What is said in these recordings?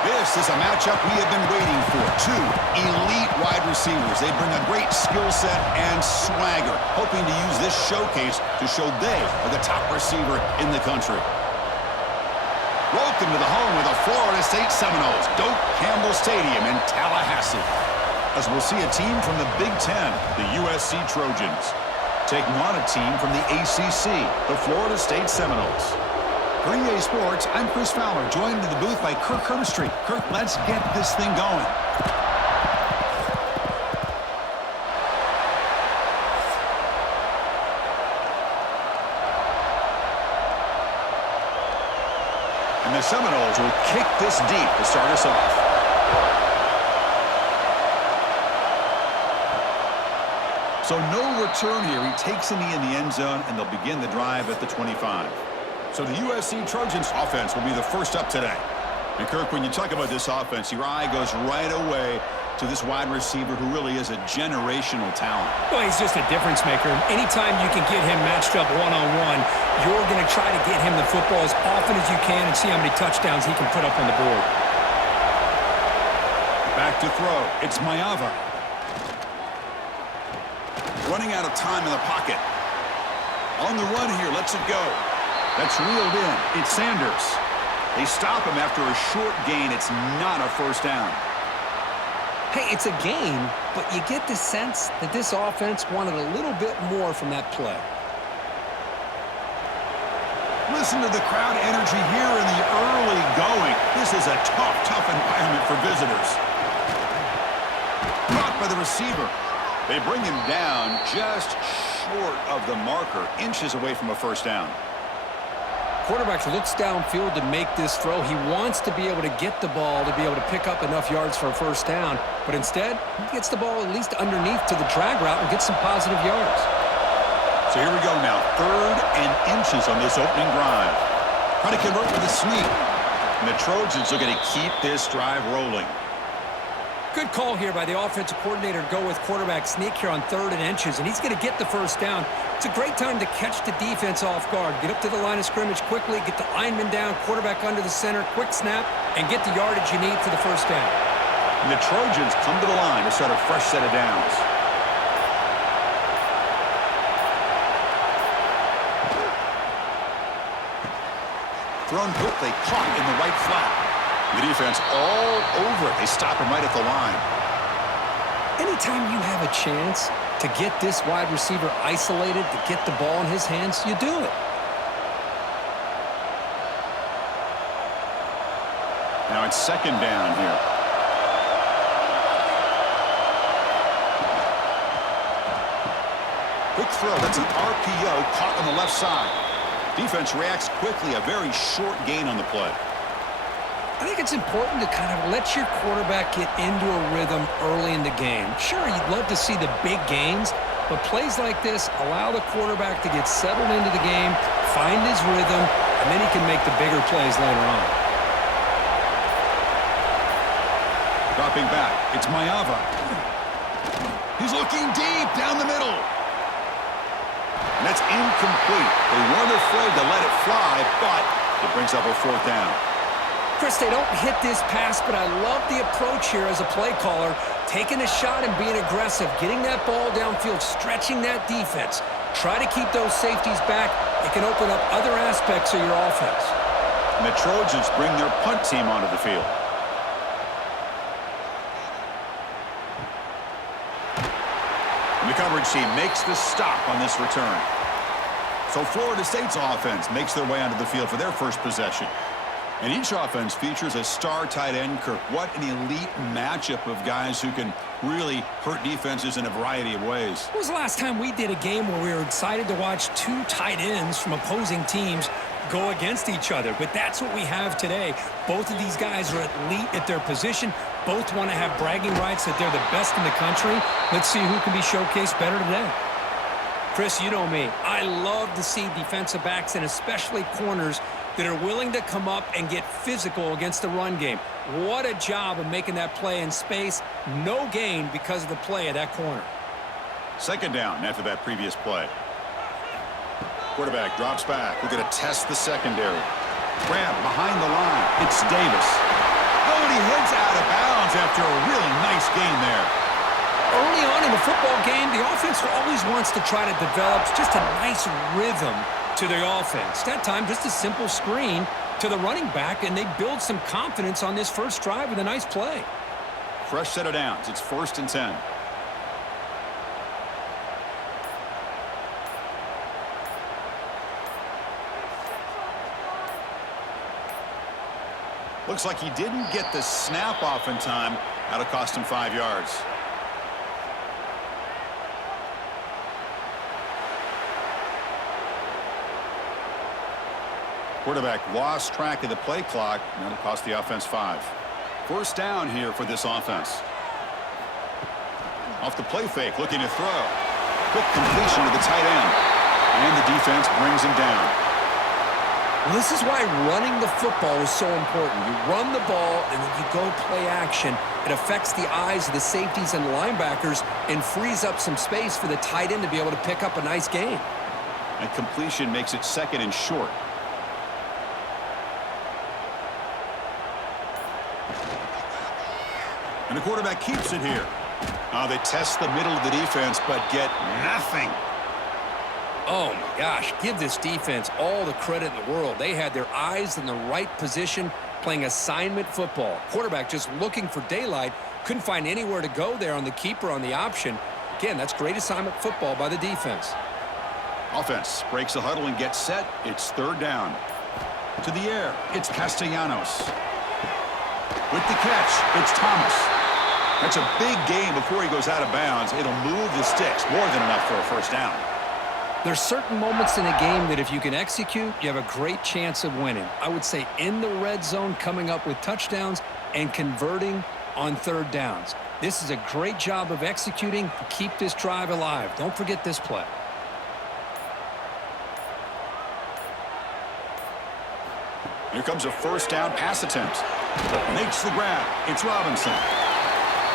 This is a matchup we have been waiting for. Two elite wide receivers. They bring a great skill set and swagger, hoping to use this showcase to show they are the top receiver in the country. Welcome to the home of the Florida State Seminoles, Doak Campbell Stadium in Tallahassee. As we'll see a team from the Big Ten, the USC Trojans, taking on a team from the ACC, the Florida State Seminoles. For EA Sports, I'm Chris Fowler, joined in the booth by Kirk Herbstreit. Kirk, let's get this thing going. And the Seminoles will kick this deep to start us off. So no return here. He takes a knee in the end zone, and they'll begin the drive at the 25. So the USC Trojans offense will be the first up today. And Kirk, when you talk about this offense, your eye goes right away to this wide receiver who really is a generational talent. Well, he's just a difference maker. Anytime you can get him matched up one-on-one, you're going to try to get him the football as often as you can and see how many touchdowns he can put up on the board. Back to throw. It's Mayava. Running out of time in the pocket. On the run here, lets it go. That's reeled in. It's Sanders. They stop him after a short gain. It's not a first down. Hey, it's a gain, but you get the sense that this offense wanted a little bit more from that play. Listen to the crowd energy here in the early going. This is a tough environment for visitors. Caught by the receiver. They bring him down just short of the marker, inches away from a first down. Quarterback looks downfield to make this throw. He wants to be able to get the ball to be able to pick up enough yards for a first down, but instead, he gets the ball at least underneath to the drag route and gets some positive yards. So here we go now, 3rd and inches on this opening drive. Trying to convert with a sneak. And the Trojans are going to keep this drive rolling. Good call here by the offensive coordinator to go with quarterback sneak here on 3rd and inches, and he's going to get the first down. It's a great time to catch the defense off guard. Get up to the line of scrimmage quickly, get the lineman down, quarterback under the center, quick snap, and get the yardage you need for the first down. And the Trojans come to the line to start a fresh set of downs. Thrown quickly, caught in the right flat. The defense all over it. They stop him right at the line. Anytime you have a chance to get this wide receiver isolated, to get the ball in his hands, you do it. Now it's 2nd down here. Quick throw. That's an RPO caught on the left side. Defense reacts quickly. A very short gain on the play. I think it's important to kind of let your quarterback get into a rhythm early in the game. Sure, you'd love to see the big gains, but plays like this allow the quarterback to get settled into the game, find his rhythm, and then he can make the bigger plays later on. Dropping back, it's Mayava. He's looking deep down the middle. And that's incomplete. They weren't afraid to let it fly, but it brings up a 4th down. Chris, they don't hit this pass, but I love the approach here as a play caller, taking a shot and being aggressive, getting that ball downfield, stretching that defense. Try to keep those safeties back. It can open up other aspects of your offense. And the Trojans bring their punt team onto the field. And the coverage team makes the stop on this return. So Florida State's offense makes their way onto the field for their first possession. And each offense features a star tight end, Kirk. What an elite matchup of guys who can really hurt defenses in a variety of ways. When was the last time we did a game where we were excited to watch 2 tight ends from opposing teams go against each other? But that's what we have today. Both of these guys are elite at their position. Both want to have bragging rights that they're the best in the country. Let's see who can be showcased better today. Chris, you know me. I love to see defensive backs and especially corners that are willing to come up and get physical against the run game. What a job of making that play in space. No gain because of the play of that corner. 2nd down after that previous play. Quarterback drops back. We're going to test the secondary. Grab behind the line. It's Davis. Oh, and he heads out of bounds after a really nice gain there. Early on in the football game, the offense always wants to try to develop just a nice rhythm to their offense. That time, just a simple screen to the running back, and they build some confidence on this first drive with a nice play. Fresh set of downs. It's 1st and 10. Looks like he didn't get the snap off in time. That'll cost him 5 yards. Quarterback lost track of the play clock. That'll cost the offense 5. 1st down here for this offense. Off the play fake, looking to throw. Quick completion to the tight end. And the defense brings him down. Well, this is why running the football is so important. You run the ball, and then you go play action. It affects the eyes of the safeties and the linebackers and frees up some space for the tight end to be able to pick up a nice gain. And completion makes it 2nd and short. And the quarterback keeps it here. They test the middle of the defense, but get nothing. Oh, my gosh. Give this defense all the credit in the world. They had their eyes in the right position playing assignment football. Quarterback just looking for daylight. Couldn't find anywhere to go there on the keeper on the option. Again, that's great assignment football by the defense. Offense breaks the huddle and gets set. It's 3rd down. To the air, it's Castellanos. With the catch, it's Thomas. That's a big gain before he goes out of bounds. It'll move the sticks. More than enough for a 1st down. There's certain moments in a game that if you can execute, you have a great chance of winning. I would say in the red zone, coming up with touchdowns and converting on 3rd downs. This is a great job of executing to keep this drive alive. Don't forget this play. Here comes a 1st down pass attempt. Makes the grab. It's Robinson.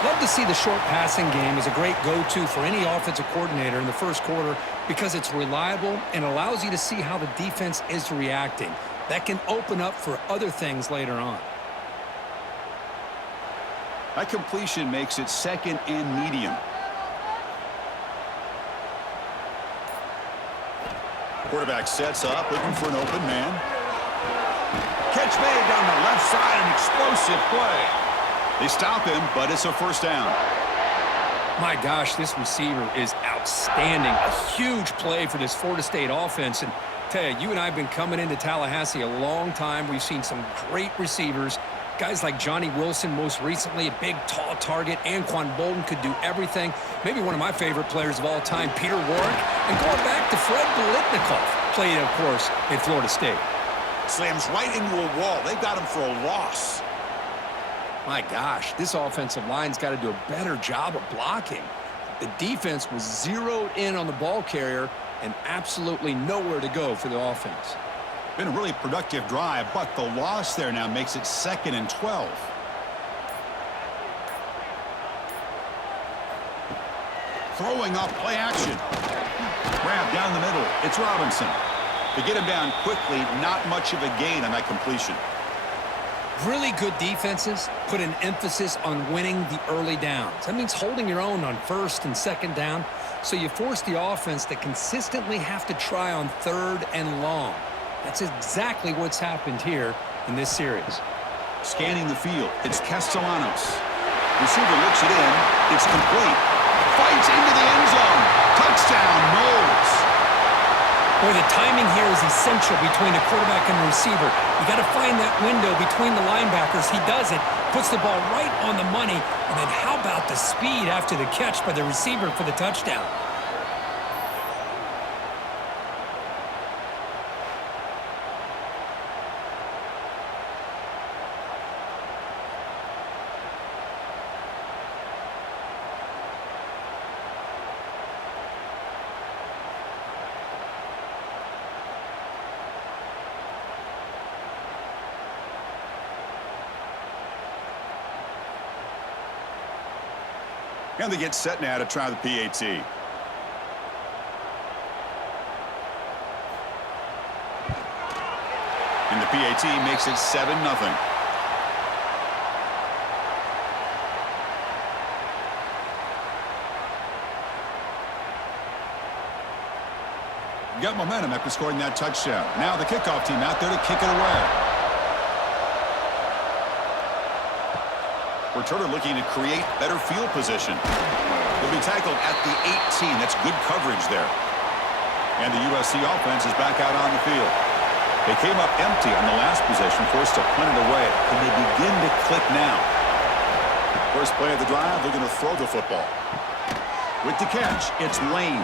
Love to see the short passing game as a great go-to for any offensive coordinator in the 1st quarter because it's reliable and allows you to see how the defense is reacting. That can open up for other things later on. That completion makes it 2nd and medium. Quarterback sets up, looking for an open man. Catch made down the left side, an explosive play. They stop him, but it's a 1st down. My gosh, this receiver is outstanding. A huge play for this Florida State offense. And tell you, and I have been coming into Tallahassee a long time. We've seen some great receivers. Guys like Johnny Wilson, most recently, a big, tall target. Anquan Bolden could do everything. Maybe one of my favorite players of all time, Peter Warrick. And going back to Fred Biletnikoff, played, of course, in Florida State. Slams right into a wall. They got him for a loss. My gosh, this offensive line's got to do a better job of blocking. The defense was zeroed in on the ball carrier and absolutely nowhere to go for the offense. Been a really productive drive, but the loss there now makes it 2nd and 12. Throwing off play action. Grab down the middle. It's Robinson. To get him down quickly, not much of a gain on that completion. Really good defenses put an emphasis on winning the early downs. That means holding your own on 1st and 2nd down, so you force the offense to consistently have to try on 3rd and long. That's exactly what's happened here in this series. Scanning the field, it's Castellanos. Receiver looks it in. It's complete. Fights into the end zone. Touchdown, Knowles. Boy, the timing here is essential between the quarterback and the receiver. You got to find that window between the linebackers. He does it, puts the ball right on the money, and then how about the speed after the catch by the receiver for the touchdown? And they get set now to try the PAT. And the PAT makes it 7-0. got momentum after scoring that touchdown. Now the kickoff team out there to kick it away. Returner looking to create better field position. He'll be tackled at the 18. That's good coverage there. And the USC offense is back out on the field. They came up empty on the last possession, forced to punt it away. Can they begin to click now? First play of the drive, they're going to throw the football. With the catch, it's Lane.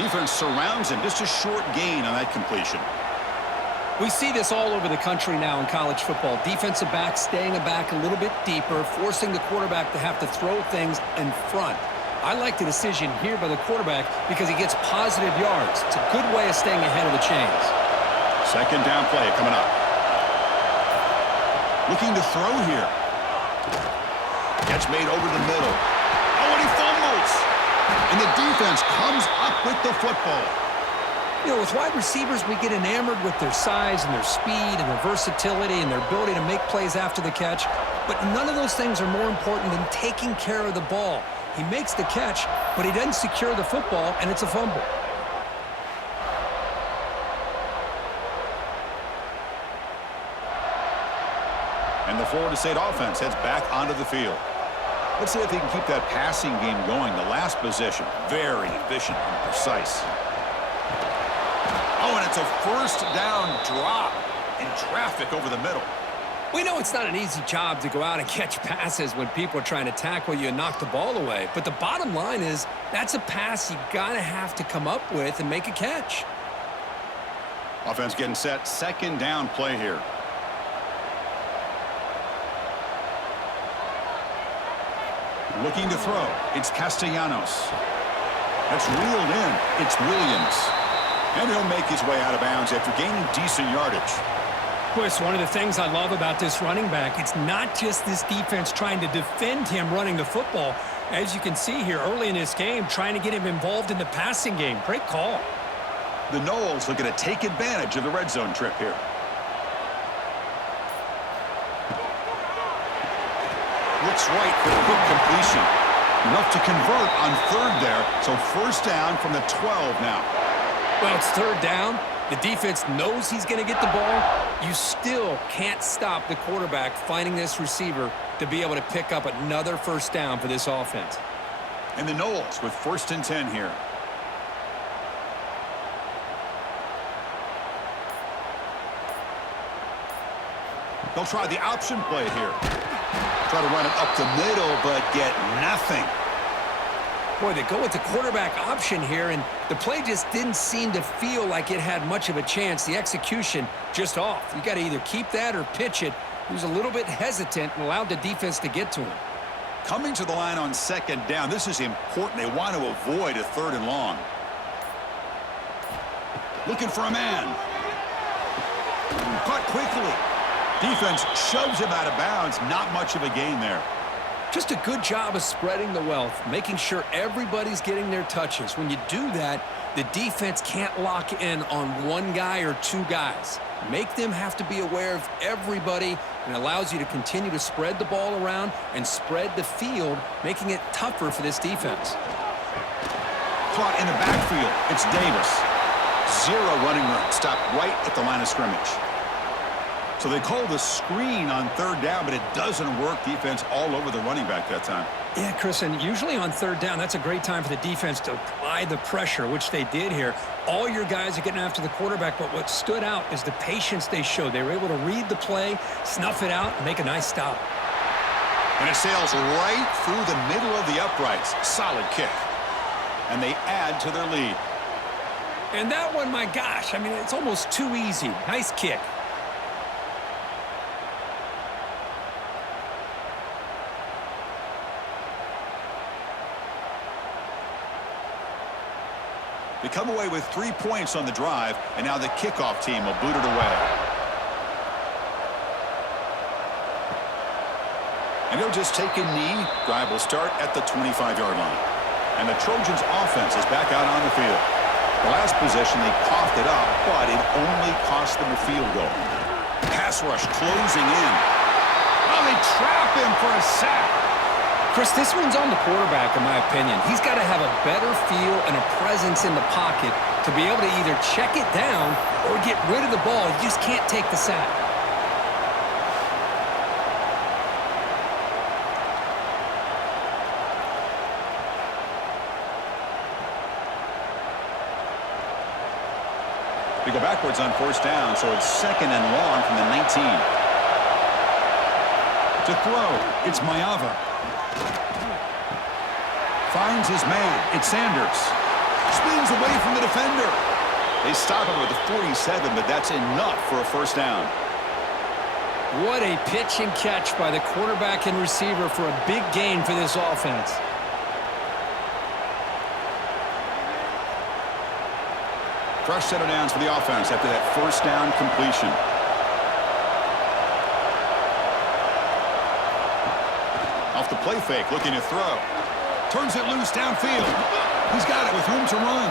Defense surrounds him. Just a short gain on that completion. We see this all over the country now in college football. Defensive backs staying back a little bit deeper, forcing the quarterback to have to throw things in front. I like the decision here by the quarterback because he gets positive yards. It's a good way of staying ahead of the chains. Second down play coming up. Looking to throw here. Catch made over the middle. Oh, and he fumbles. And the defense comes up with the football. You know, with wide receivers, we get enamored with their size and their speed and their versatility and their ability to make plays after the catch. But none of those things are more important than taking care of the ball. He makes the catch, but he doesn't secure the football, and it's a fumble. And the Florida State offense heads back onto the field. Let's see if they can keep that passing game going. The last possession, very efficient and precise. Oh, and it's a first down drop in traffic over the middle. We know it's not an easy job to go out and catch passes when people are trying to tackle you and knock the ball away. But the bottom line is that's a pass you got to have to come up with and make a catch. Offense getting set. Second down play here. Looking to throw. It's Castellanos. That's reeled in. It's Williams. And he'll make his way out of bounds after gaining decent yardage. Chris, one of the things I love about this running back, it's not just this defense trying to defend him running the football. As you can see here early in this game, trying to get him involved in the passing game. Great call. The Noles looking to take advantage of the red zone trip here. Looks right for the quick completion. Enough to convert on third there. So first down from the 12 now. Well, it's third down. The defense knows he's going to get the ball. You still can't stop the quarterback finding this receiver to be able to pick up another first down for this offense. And the Noles with 1st and 10 here. They'll try the option play here. Try to run it up the middle, but get nothing. Boy, they go with the quarterback option here, and the play just didn't seem to feel like it had much of a chance. The execution just off. You got to either keep that or pitch it. He was a little bit hesitant and allowed the defense to get to him. Coming to the line on second down. This is important. They want to avoid a 3rd and long. Looking for a man. Caught quickly. Defense shoves him out of bounds. Not much of a gain there. Just a good job of spreading the wealth, making sure everybody's getting their touches. When you do that, the defense can't lock in on one guy or two guys. Make them have to be aware of everybody, and allows you to continue to spread the ball around and spread the field, making it tougher for this defense. Caught in the backfield. It's Davis. 0 running room. Stopped right at the line of scrimmage. So they call the screen on 3rd down, but it doesn't work. Defense all over the running back that time. Yeah, Chris, and usually on 3rd down, that's a great time for the defense to apply the pressure, which they did here. All your guys are getting after the quarterback, but what stood out is the patience they showed. They were able to read the play, snuff it out, and make a nice stop. And it sails right through the middle of the uprights. Solid kick. And they add to their lead. And that one, my gosh, I mean, it's almost too easy. Nice kick. They come away with 3 points on the drive, and now the kickoff team will boot it away. And he'll just take a knee. Drive will start at the 25-yard line. And the Trojans' offense is back out on the field. The last possession, they coughed it up, but it only cost them a field goal. Pass rush closing in. Oh, they trap him for a sack. Chris, this one's on the quarterback, in my opinion. He's got to have a better feel and a presence in the pocket to be able to either check it down or get rid of the ball. You just can't take the sack. They go backwards on first down, so it's 2nd and long from the 19. To throw, it's Mayava. Finds his man. It's Sanders. Spins away from the defender. They stop him with the 47, but that's enough for a first down. What a pitch and catch by the quarterback and receiver for a big gain for this offense. Fresh set of downs for the offense after that first down completion. Off the play fake, looking to throw. Turns it loose downfield. He's got it with room to run.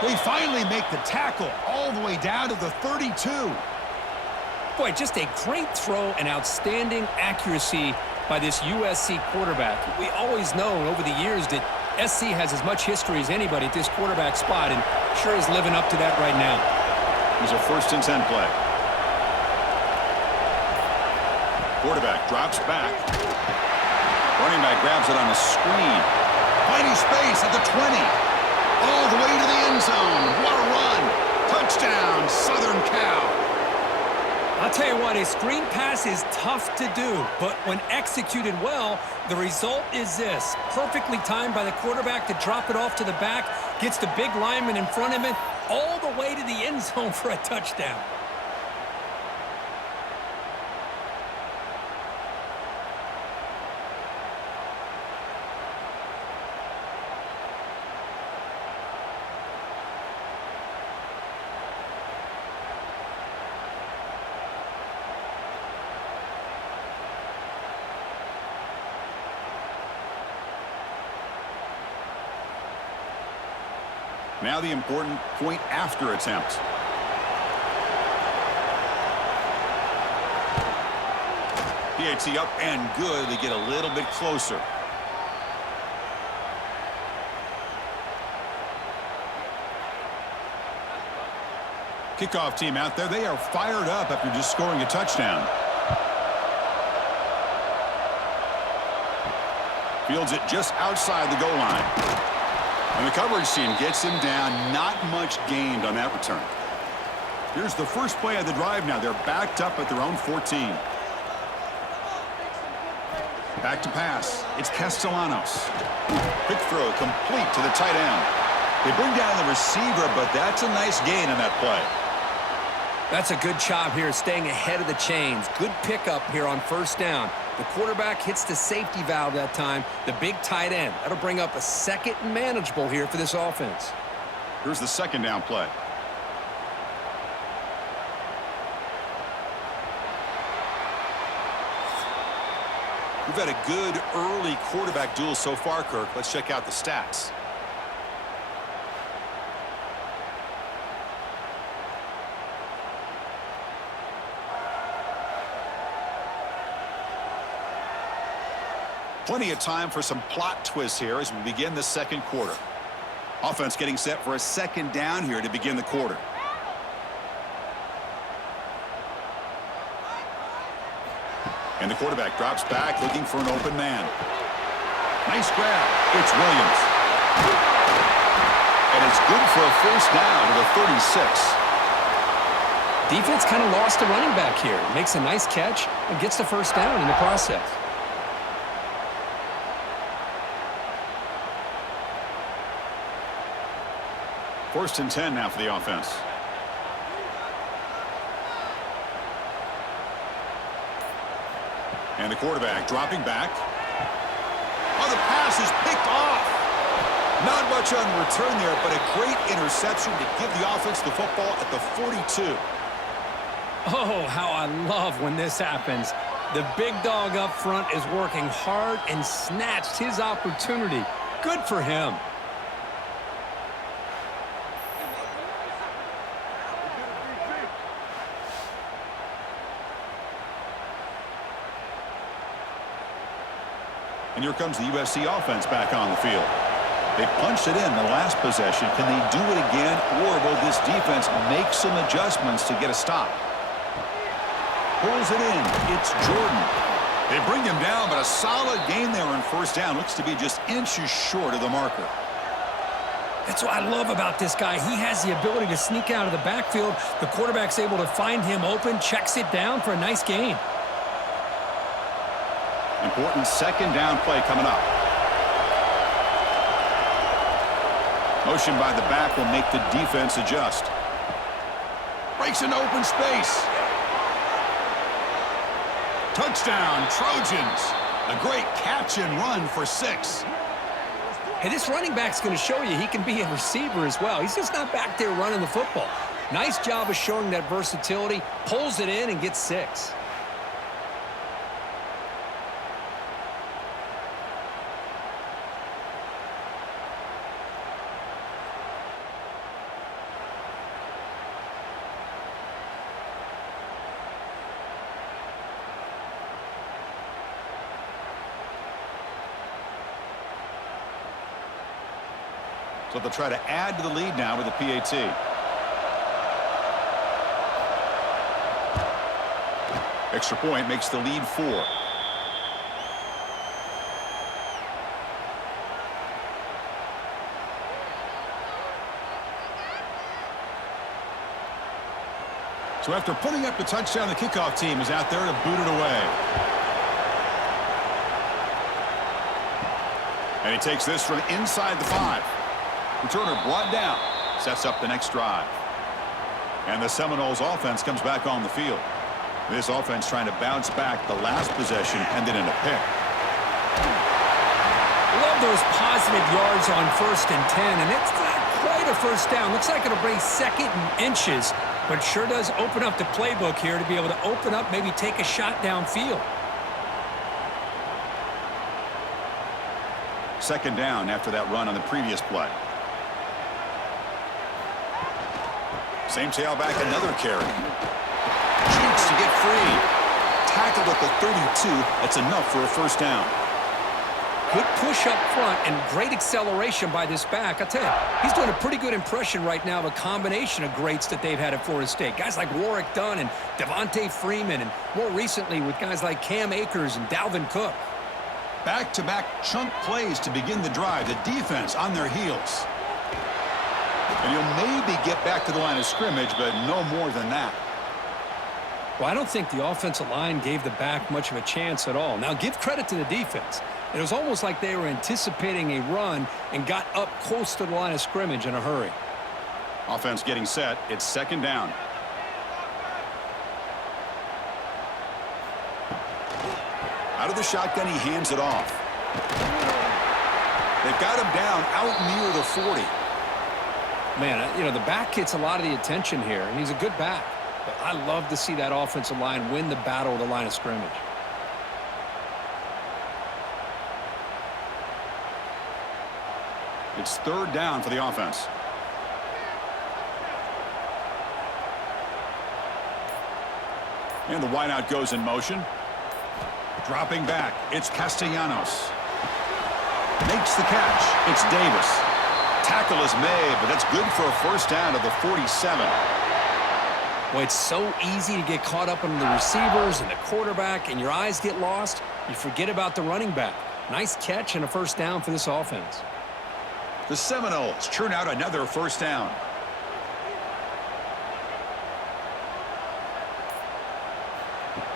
They finally make the tackle all the way down to the 32. Boy, just a great throw and outstanding accuracy by this USC quarterback. We always known over the years that SC has as much history as anybody at this quarterback spot, and sure is living up to that right now. Here's a 1st and 10 play. Quarterback drops back. Running back grabs it on the screen. Finding space at the 20. All the way to the end zone. What a run. Touchdown, Southern Cal. I'll tell you what, a screen pass is tough to do, but when executed well, the result is this. Perfectly timed by the quarterback to drop it off to the back, gets the big lineman in front of him, all the way to the end zone for a touchdown. Now the important point after attempt. PAT up and good. They get a little bit closer. Kickoff team out there. They are fired up after just scoring a touchdown. Fields it just outside the goal line. And the coverage team gets him down. Not much gained on that return. Here's the first play of the drive now. They're backed up at their own 14. Back to pass. It's Castellanos. Quick throw complete to the tight end. They bring down the receiver, but that's a nice gain on that play. That's a good job here staying ahead of the chains. Good pickup here on first down. The quarterback hits the safety valve that time, the big tight end. That'll bring up a 2nd and manageable here for this offense. Here's the 2nd down play. We've had a good early quarterback duel so far, Kirk. Let's check out the stats. Plenty of time for some plot twists here as we begin the 2nd quarter. Offense getting set for a 2nd down here to begin the quarter. And the quarterback drops back looking for an open man. Nice grab. It's Williams. And it's good for a first down to the 36. Defense kind of lost a running back here. Makes a nice catch and gets the first down in the process. First and 10 now for the offense. And the quarterback dropping back. Oh, the pass is picked off. Not much on the return there, but a great interception to give the offense the football at the 42. Oh, how I love when this happens. The big dog up front is working hard and snatched his opportunity. Good for him. And here comes the USC offense back on the field. They punched it in the last possession. Can they do it again, or will this defense make some adjustments to get a stop? Pulls it in. It's Jordan. They bring him down, but a solid gain there on first down. Looks to be just inches short of the marker. That's what I love about this guy. He has the ability to sneak out of the backfield. The quarterback's able to find him open, checks it down for a nice gain. Important second down play coming up. Motion by the back will make the defense adjust. Breaks into open space. Touchdown, Trojans. A great catch and run for 6. Hey, this running back's going to show you he can be a receiver as well. He's just not back there running the football. Nice job of showing that versatility. Pulls it in and gets 6. So they'll try to add to the lead now with the PAT. Extra point makes the lead 4. So after putting up the touchdown, the kickoff team is out there to boot it away. And he takes this from inside the 5. Returner brought down. Sets up the next drive. And the Seminoles offense comes back on the field. This offense trying to bounce back the last possession, ended in a pick. Love those positive yards on 1st and 10, and it's not quite a first down. Looks like it'll bring 2nd and inches, but sure does open up the playbook here to be able to open up, maybe take a shot downfield. Second down after that run on the previous play. Same tailback, another carry. Cheats to get free. Tackled at the 32. That's enough for a first down. Good push up front and great acceleration by this back. I'll tell you, he's doing a pretty good impression right now of a combination of greats that they've had at Florida State. Guys like Warwick Dunn and Devontae Freeman, and more recently with guys like Cam Akers and Dalvin Cook. Back-to-back chunk plays to begin the drive. The defense on their heels. And you'll maybe get back to the line of scrimmage, but no more than that. Well, I don't think the offensive line gave the back much of a chance at all. Now, give credit to the defense. It was almost like they were anticipating a run and got up close to the line of scrimmage in a hurry. Offense getting set. It's second down. Out of the shotgun, he hands it off. They've got him down out near the 40. Man, you know, the back gets a lot of the attention here, and he's a good back. But I love to see that offensive line win the battle of the line of scrimmage. It's third down for the offense. And the wideout goes in motion. Dropping back, it's Castellanos. Makes the catch. It's Davis. Tackle is made, but that's good for a first down to the 47. Well, it's so easy to get caught up in the receivers and the quarterback, and your eyes get lost. You forget about the running back. Nice catch and a first down for this offense. The Seminoles churn out another first down.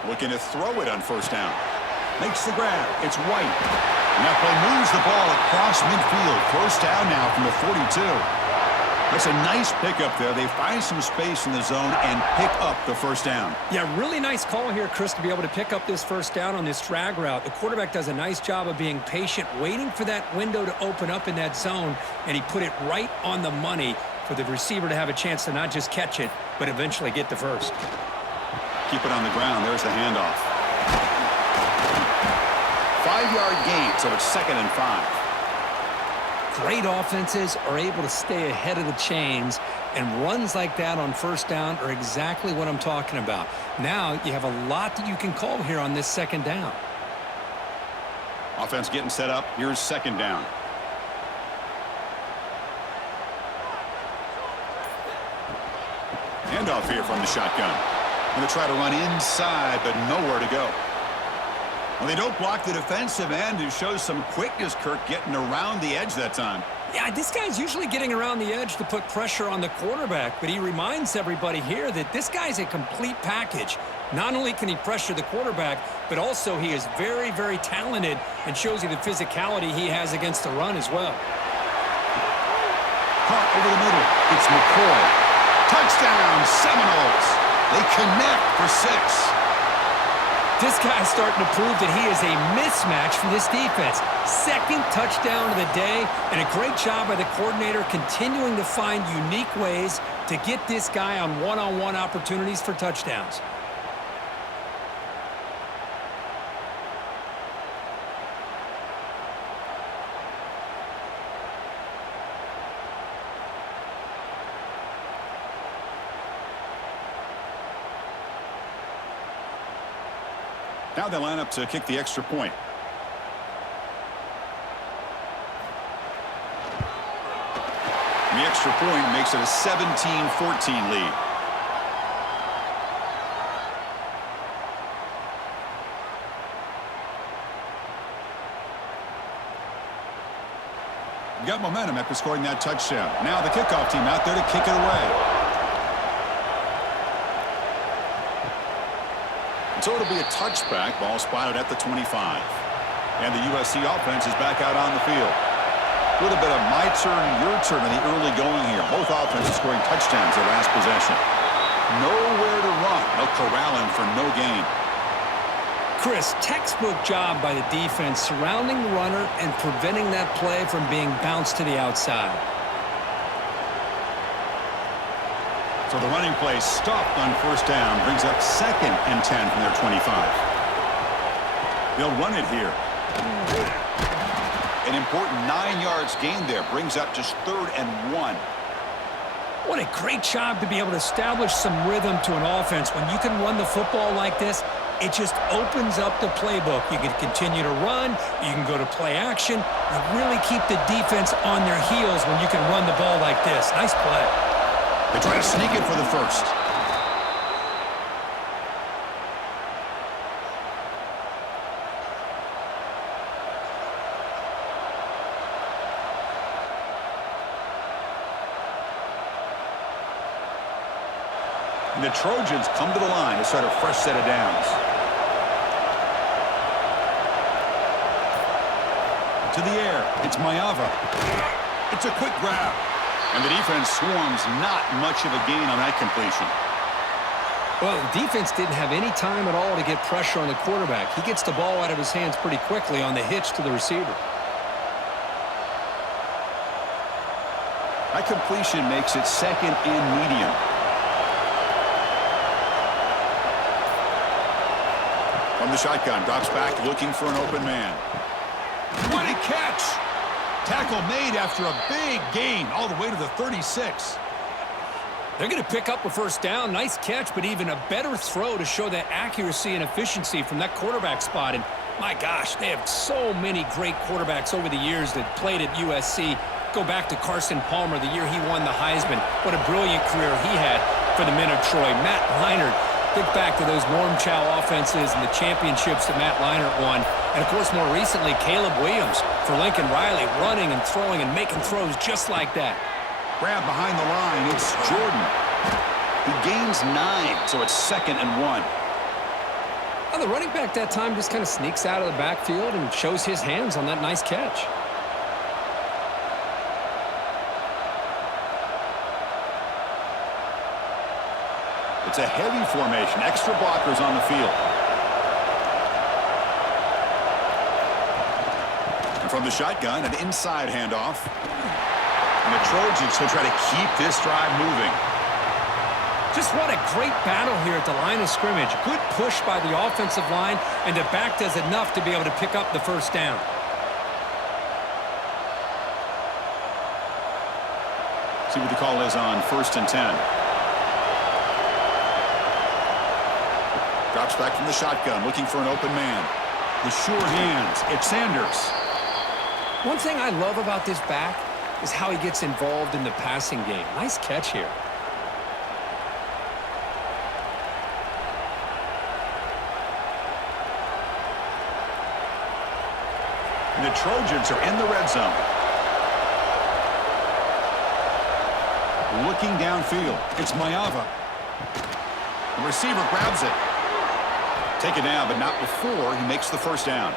Looking to throw it on first down. Makes the grab. It's White. And that play moves the ball across midfield. First down now from the 42. That's a nice pickup there. They find some space in the zone and pick up the first down. Yeah, really nice call here, Chris, to be able to pick up this first down on this drag route. The quarterback does a nice job of being patient, waiting for that window to open up in that zone, and he put it right on the money for the receiver to have a chance to not just catch it, but eventually get the first. Keep it on the ground. There's the handoff. 5-yard gain, so it's 2nd and 5. Great offenses are able to stay ahead of the chains, and runs like that on first down are exactly what I'm talking about. Now you have a lot that you can call here on this second down. Offense getting set up. Here's second down. Handoff here from the shotgun. Going to try to run inside, but nowhere to go. Well, they don't block the defensive end, who shows some quickness, Kirk, getting around the edge that time. Yeah, this guy's usually getting around the edge to put pressure on the quarterback, but he reminds everybody here that this guy's a complete package. Not only can he pressure the quarterback, but also he is very, very talented and shows you the physicality he has against the run as well. Caught over the middle. It's McCoy. Touchdown, Seminoles. They connect for 6. This guy's starting to prove that he is a mismatch for this defense. Second touchdown of the day, and a great job by the coordinator continuing to find unique ways to get this guy on one-on-one opportunities for touchdowns. Now they line up to kick the extra point. And the extra point makes it a 17-14 lead. Got momentum after scoring that touchdown. Now the kickoff team out there to kick it away. So it'll be a touchback. Ball spotted at the 25. And the USC offense is back out on the field. A little bit of my turn, your turn in the early going here. Both offenses scoring touchdowns their last possession. Nowhere to run. They'll corral him for no gain. Chris, textbook job by the defense surrounding the runner and preventing that play from being bounced to the outside. So the running play stopped on first down, brings up 2nd and 10 from their 25. They'll run it here. An important 9 yards gain there, brings up just 3rd and 1. What a great job to be able to establish some rhythm to an offense. When you can run the football like this, it just opens up the playbook. You can continue to run, you can go to play action, and really keep the defense on their heels when you can run the ball like this. Nice play. They try to sneak it for the first. And the Trojans come to the line to start a fresh set of downs. To the air, it's Mayava. It's a quick grab. And the defense swarms, not much of a gain on that completion. Well, the defense didn't have any time at all to get pressure on the quarterback. He gets the ball out of his hands pretty quickly on the hitch to the receiver. That completion makes it 2nd and medium. From the shotgun, drops back looking for an open man. What a catch! Tackle made after a big gain all the way to the 36. They're going to pick up a first down. Nice catch, but even a better throw to show that accuracy and efficiency from that quarterback spot. And my gosh, they have so many great quarterbacks over the years that played at USC. Go back to Carson Palmer, the year he won the Heisman. What a brilliant career he had for the men of Troy. Matt Leinart, think back to those Norm Chow offenses and the championships that Matt Leinart won. And, of course, more recently, Caleb Williams for Lincoln Riley, running and throwing and making throws just like that. Grab behind the line. It's Jordan. He gains 9, so it's 2nd and 1. Well, the running back that time just kind of sneaks out of the backfield and shows his hands on that nice catch. It's a heavy formation. Extra blockers on the field. And from the shotgun, an inside handoff. And the Trojans will try to keep this drive moving. Just what a great battle here at the line of scrimmage. Good push by the offensive line, and the back does enough to be able to pick up the first down. See what the call is on 1st and 10. Drops back from the shotgun, looking for an open man. The sure hands. It's Sanders. One thing I love about this back is how he gets involved in the passing game. Nice catch here. And the Trojans are in the red zone. Looking downfield. It's Mayava. The receiver grabs it. Take it down, but not before he makes the first down.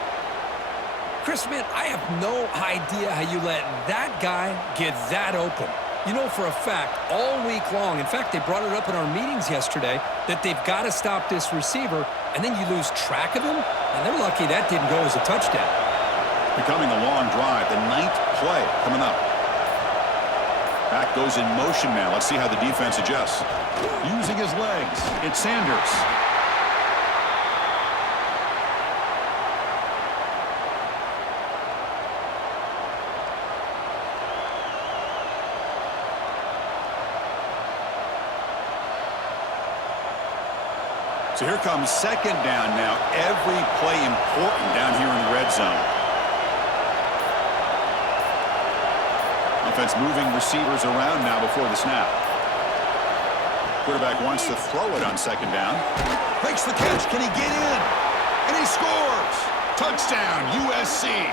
Chris, man, I have no idea how you let that guy get that open. You know for a fact, all week long, in fact, they brought it up in our meetings yesterday, that they've got to stop this receiver, and then you lose track of him, and they're lucky that didn't go as a touchdown. Becoming a long drive, the 9th play coming up. Back goes in motion now. Let's see how the defense adjusts. Using his legs, it's Sanders. So here comes second down now. Every play important down here in the red zone. Offense moving receivers around now before the snap. Quarterback wants to throw it on second down. Makes the catch. Can he get in? And he scores. Touchdown, USC.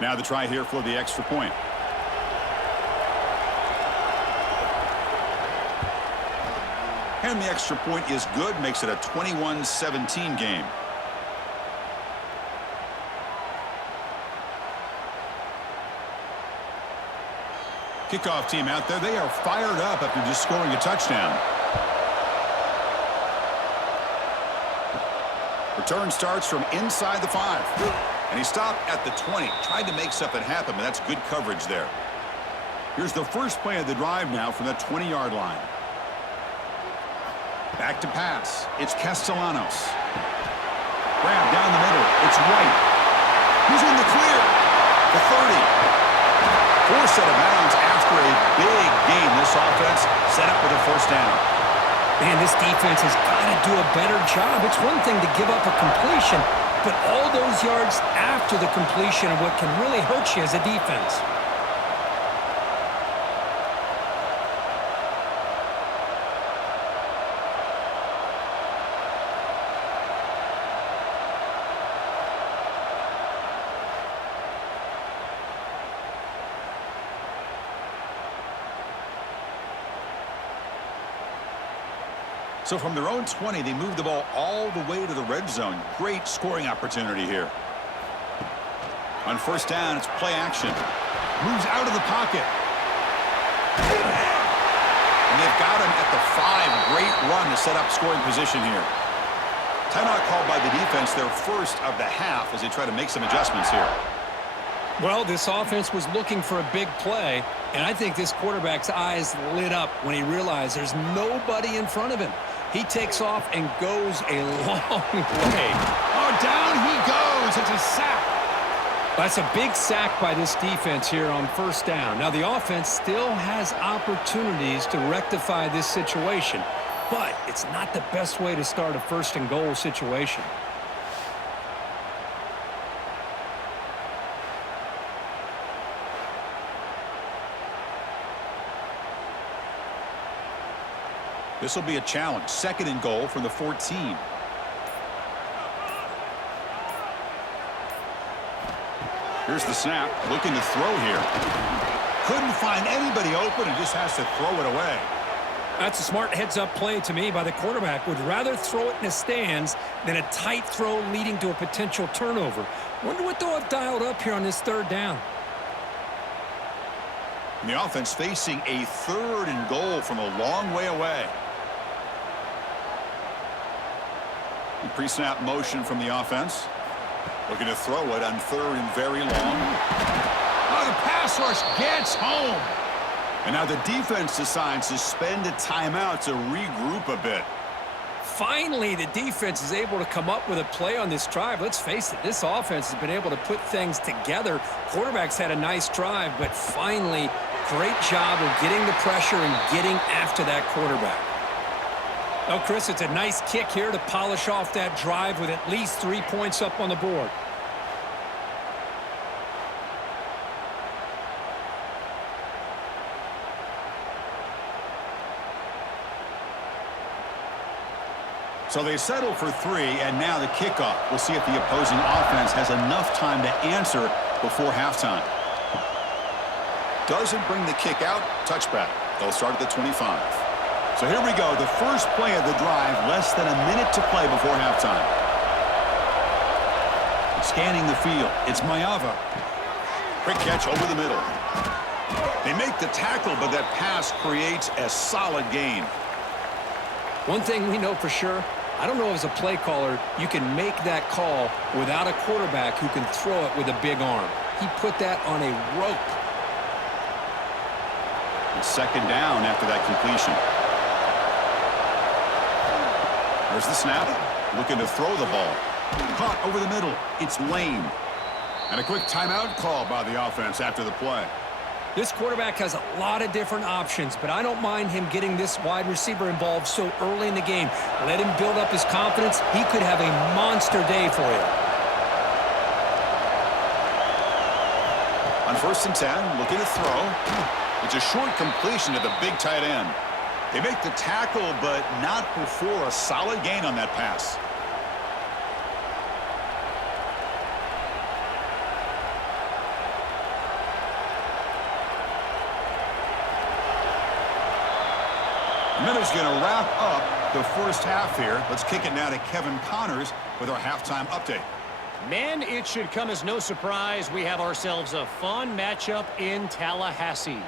Now the try here for the extra point. And the extra point is good, makes it a 21-17 game. Kickoff team out there, they are fired up after just scoring a touchdown. Return starts from inside the 5. And he stopped at the 20. Tried to make something happen, but that's good coverage there. Here's the first play of the drive now from the 20-yard line. Back to pass. It's Castellanos. Grab down the middle. It's White. He's in the clear. The 30. Forced out of bounds after a big game. This offense set up with a first down. Man, this defense has got to do a better job. It's one thing to give up a completion, but all those yards after the completion are what can really hurt you as a defense. So from their own 20, they move the ball all the way to the red zone. Great scoring opportunity here. On first down, it's play action. Moves out of the pocket. And they've got him at the 5. Great run to set up scoring position here. Timeout called by the defense, their first of the half, as they try to make some adjustments here. Well, this offense was looking for a big play, and I think this quarterback's eyes lit up when he realized there's nobody in front of him. He takes off and goes a long way. Oh, down he goes. It's a sack. That's a big sack by this defense here on first down. Now, the offense still has opportunities to rectify this situation, but it's not the best way to start a first and goal situation. This will be a challenge. Second and goal from the 14. Here's the snap. Looking to throw here. Couldn't find anybody open and just has to throw it away. That's a smart heads-up play to me by the quarterback. Would rather throw it in the stands than a tight throw leading to a potential turnover. Wonder what they'll have dialed up here on this third down. And the offense facing a third and goal from a long way away. Pre-snap motion from the offense. Looking to throw it on 3rd and very long. Oh, the pass rush gets home. And now the defense decides to spend a timeout to regroup a bit. Finally, the defense is able to come up with a play on this drive. Let's face it, this offense has been able to put things together. Quarterback's had a nice drive, but finally, great job of getting the pressure and getting after that quarterback. Well, Chris, it's a nice kick here to polish off that drive with at least 3 points up on the board. So they settle for 3, and now the kickoff. We'll see if the opposing offense has enough time to answer before halftime. Doesn't bring the kick out. Touchback. They'll start at the 25. So here we go. The first play of the drive. Less than a minute to play before halftime. Scanning the field. It's Mayava. Quick catch over the middle. They make the tackle, but that pass creates a solid gain. One thing we know for sure, I don't know as a play caller, you can make that call without a quarterback who can throw it with a big arm. He put that on a rope. It's 2nd down after that completion. There's the snap. Looking to throw the ball. Caught over the middle. It's Lane. And a quick timeout call by the offense after the play. This quarterback has a lot of different options, but I don't mind him getting this wide receiver involved so early in the game. Let him build up his confidence. He could have a monster day for you. On 1st and 10, looking to throw. It's a short completion to the big tight end. They make the tackle, but not before a solid gain on that pass. Miller's going to wrap up the first half here. Let's kick it now to Kevin Connors with our halftime update. Man, it should come as no surprise we have ourselves a fun matchup in Tallahassee.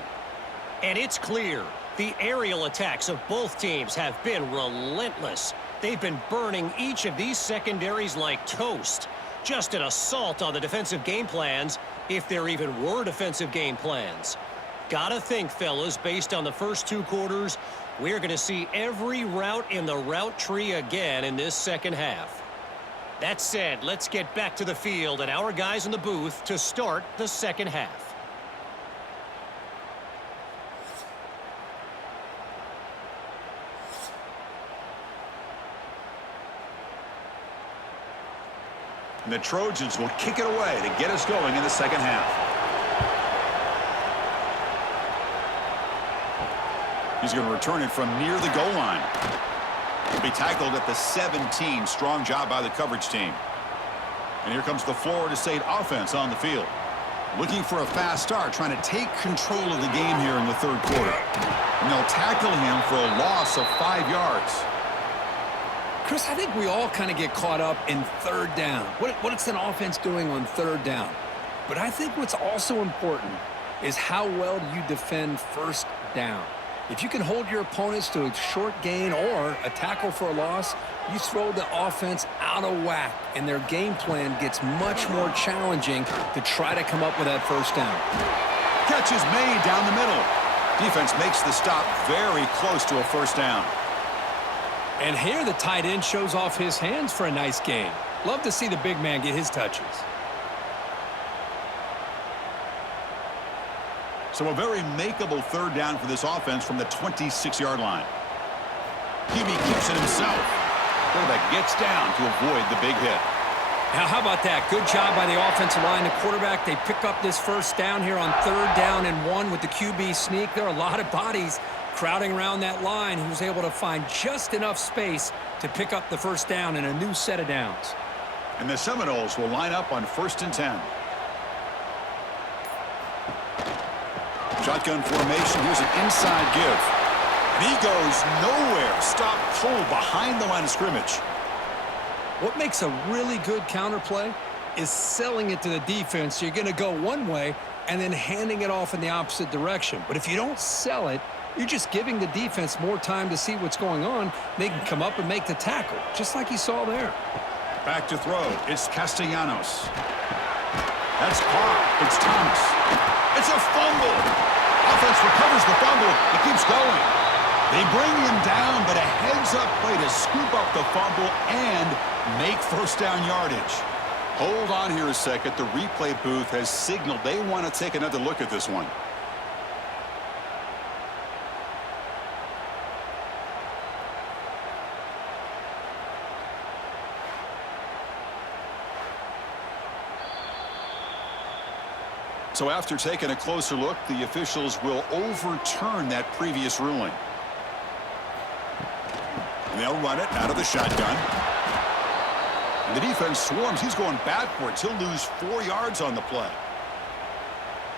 And it's clear the aerial attacks of both teams have been relentless. They've been burning each of these secondaries like toast. Just an assault on the defensive game plans, if there even were defensive game plans. Gotta think, fellas, based on the first 2 quarters, we're going to see every route in the route tree again in this second half. That said, let's get back to the field and our guys in the booth to start the second half. And the Trojans will kick it away to get us going in the second half. He's going to return it from near the goal line. He'll be tackled at the 17. Strong job by the coverage team. And here comes the Florida State offense on the field. Looking for a fast start, trying to take control of the game here in the 3rd quarter. And they'll tackle him for a loss of 5 yards. Chris, I think we all kind of get caught up in 3rd down. What's an offense doing on 3rd down? But I think what's also important is how well do you defend 1st down. If you can hold your opponents to a short gain or a tackle for a loss, you throw the offense out of whack, and their game plan gets much more challenging to try to come up with that 1st down. Catch is made down the middle. Defense makes the stop very close to a 1st down. And here the tight end shows off his hands for a nice gain. Love to see the big man get his touches. So a very makeable 3rd down for this offense from the 26-yard line. QB keeps it himself. Quarterback gets down to avoid the big hit. Now, how about that? Good job by the offensive line. The quarterback, they pick up this 1st down here on 3rd down and 1 with the QB sneak. There are a lot of bodies crowding around that line. He was able to find just enough space to pick up the 1st down in a new set of downs. And the Seminoles will line up on 1st and 10. Shotgun formation. Here's an inside give. And he goes nowhere. Stop cold behind the line of scrimmage. What makes a really good counterplay is selling it to the defense. So you're going to go one way and then handing it off in the opposite direction. But if you don't sell it, You're just giving the defense more time to see what's going on. They can come up and make the tackle, just like you saw there. Back to throw. It's Castellanos. That's caught. It's Thomas. It's a fumble. Offense recovers the fumble. It keeps going. They bring him down, but a heads-up play to scoop up the fumble and make first down yardage. Hold on here a second. The replay booth has signaled they want to take another look at this one. So after taking a closer look, the officials will overturn that previous ruling. And they'll run it out of the shotgun. And the defense swarms. He's going backwards. He'll lose 4 yards on the play.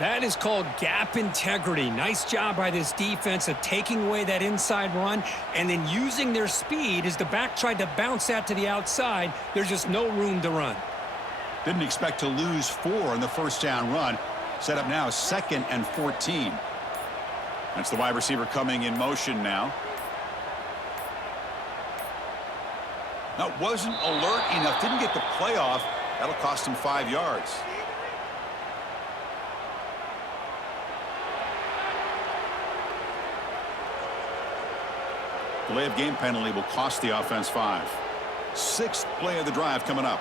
That is called gap integrity. Nice job by this defense of taking away that inside run and then using their speed as the back tried to bounce that to the outside. There's just no room to run. Didn't expect to lose 4 on the first down run. Set up now 2nd and 14. That's the wide receiver coming in motion now. That wasn't alert enough. Didn't get the play off. That'll cost him 5 yards. Delay of game penalty will cost the offense 5. 6th play of the drive coming up.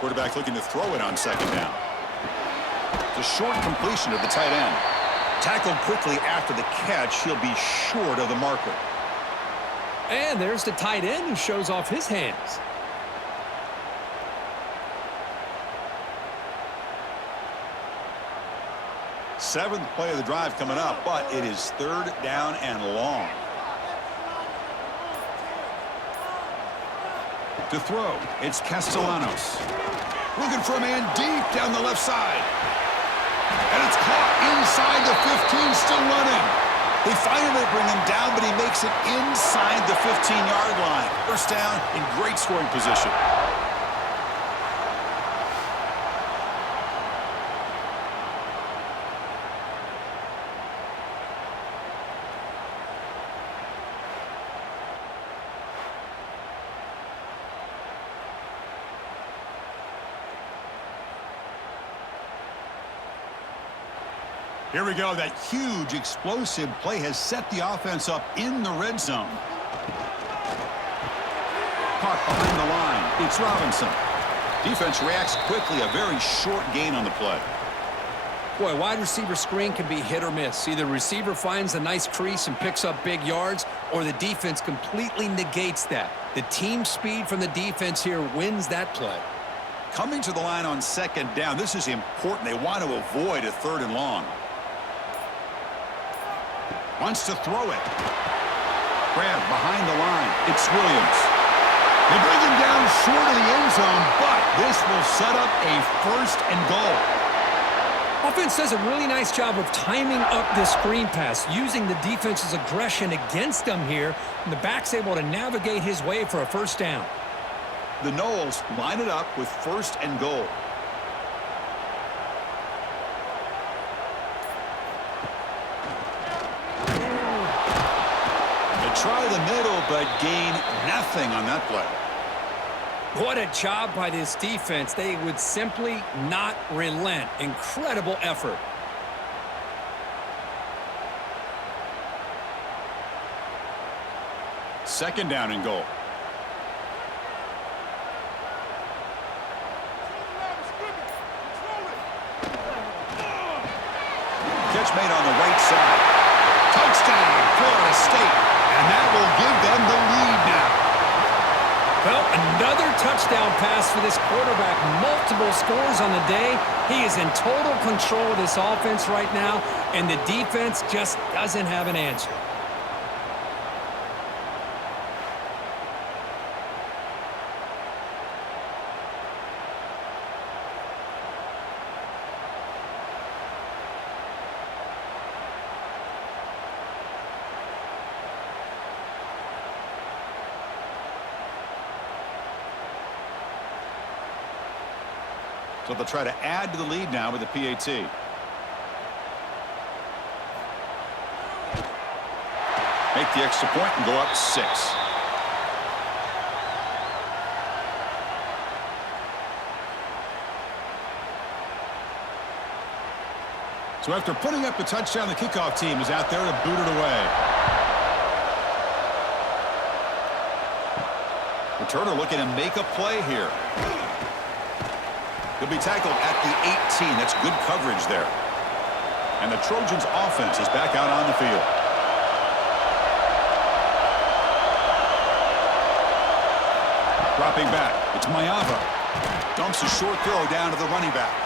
Quarterback looking to throw it on 2nd down. It's a short completion of the tight end. Tackled quickly after the catch. He'll be short of the marker. And there's the tight end who shows off his hands. Seventh play of the drive coming up, but it is 3rd down and long. To throw, it's Castellanos. Looking for a man deep down the left side. And it's caught inside the 15, still running. They finally bring him down, but he makes it inside the 15-yard line. First down in great scoring position. Here we go. That huge, explosive play has set the offense up in the red zone. Caught behind the line. It's Robinson. Defense reacts quickly. A very short gain on the play. Boy, wide receiver screen can be hit or miss. Either receiver finds a nice crease and picks up big yards, or the defense completely negates that. The team speed from the defense here wins that play. Coming to the line on 2nd down. This is important. They want to avoid a 3rd and long. Wants to throw it. Grab behind the line. It's Williams. They bring him down short of the end zone, but this will set up a 1st and goal. Offense does a really nice job of timing up this screen pass, using the defense's aggression against them here, and the back's able to navigate his way for a 1st down. The Noles line it up with 1st and goal. Try the middle, but gain nothing on that play. What a job by this defense. They would simply not relent. Incredible effort. Second down and goal. Catch made on the right side. Touchdown, Florida State. And that will give them the lead now. Well, another touchdown pass for this quarterback. Multiple scores on the day. He is in total control of this offense right now, and the defense just doesn't have an answer. So they'll try to add to the lead now with the PAT. Make the extra point and go up 6. So after putting up a touchdown, the kickoff team is out there to boot it away. Returner looking to make a play here. He'll be tackled at the 18. That's good coverage there. And the Trojans' offense is back out on the field. Dropping back. It's Mayava. Dumps a short throw down to the running back.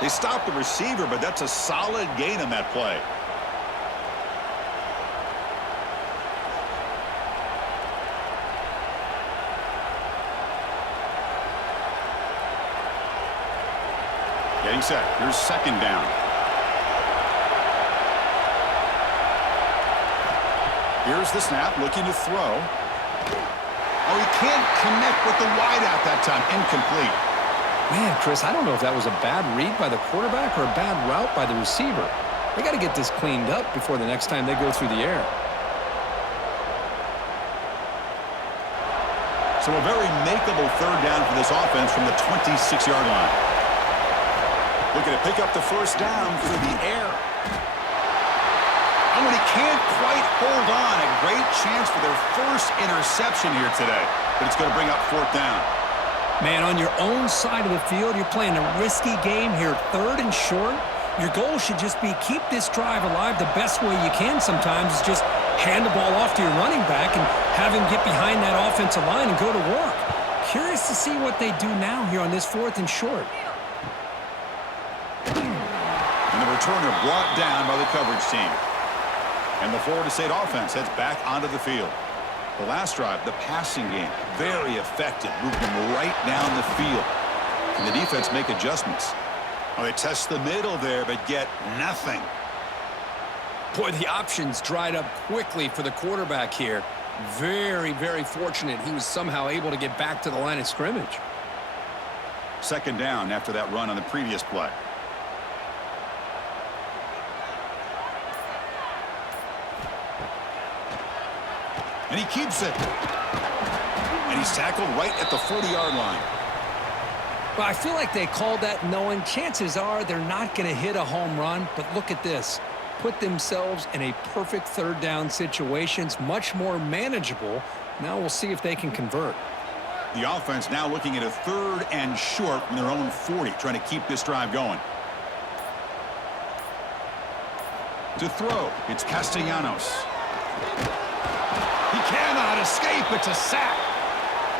They stopped the receiver, but that's a solid gain on that play. Getting set. Here's second down. Here's the snap, looking to throw. Oh, he can't connect with the wideout that time. Incomplete. Man, Chris, I don't know if that was a bad read by the quarterback or a bad route by the receiver. They got to get this cleaned up before the next time they go through the air. So a very makeable third down for this offense from the 26-yard line. Looking to pick up the first down through the air. Oh, and he can't quite hold on. A great chance for their first interception here today. But it's going to bring up fourth down. Man, on your own side of the field, you're playing a risky game here, third and short. Your goal should just be keep this drive alive the best way you can sometimes is just hand the ball off to your running back and have him get behind that offensive line and go to work. Curious to see what they do now here on this fourth and short. And the returner brought down by the coverage team. And the Florida State offense heads back onto the field. The last drive, the passing game, very effective. Moved them right down the field. Can the defense make adjustments? Oh, they test the middle there, but get nothing. Boy, the options dried up quickly for the quarterback here. Very, very fortunate he was somehow able to get back to the line of scrimmage. Second down after that run on the previous play. And he keeps it. And he's tackled right at the 40-yard line. Well, I feel like they called that knowing chances are they're not going to hit a home run. But look at this. Put themselves in a perfect third down situation. It's much more manageable. Now we'll see if they can convert. The offense now looking at a third and short from their own 40, trying to keep this drive going. To throw, it's Castellanos. He cannot escape. It's a sack.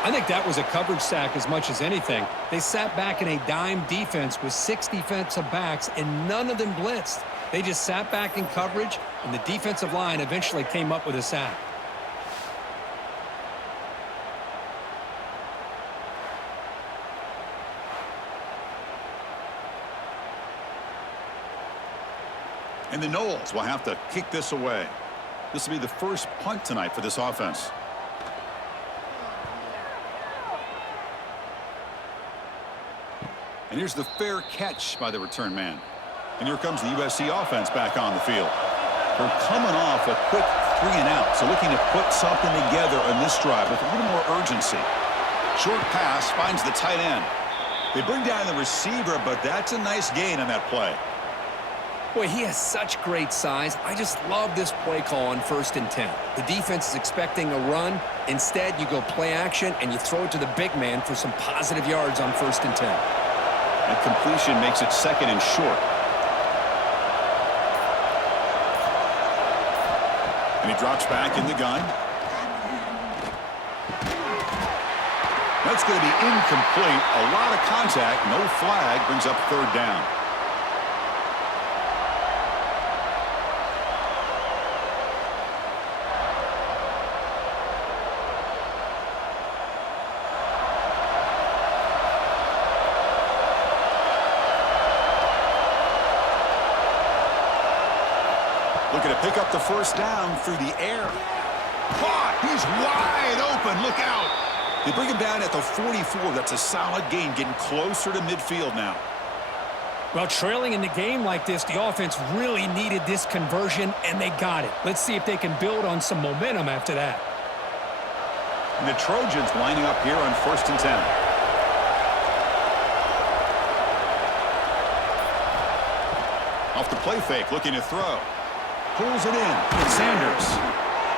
I think that was a coverage sack as much as anything. They sat back in a dime defense with 6 defensive backs, and none of them blitzed. They just sat back in coverage, and the defensive line eventually came up with a sack. And the Knowles will have to kick this away. This will be the first punt tonight for this offense. And here's the fair catch by the return man. And here comes the USC offense back on the field. They're coming off a quick 3 and out, so looking to put something together on this drive with a little more urgency. Short pass finds the tight end. They bring down the receiver, but that's a nice gain on that play. Boy, he has such great size. I just love this play call on 1st and 10. The defense is expecting a run. Instead, you go play action, and you throw it to the big man for some positive yards on 1st and 10. And completion makes it 2nd and short. And he drops back in the gun. That's going to be incomplete. A lot of contact. No flag. Brings up 3rd down. Looking to pick up the first down through the air. Caught! He's wide open. Look out. They bring him down at the 44. That's a solid gain, getting closer to midfield now. Well, trailing in the game like this, the offense really needed this conversion, and they got it. Let's see if they can build on some momentum after that. And the Trojans lining up here on 1st and 10. Off the play fake, looking to throw. Pulls it in. It's Sanders.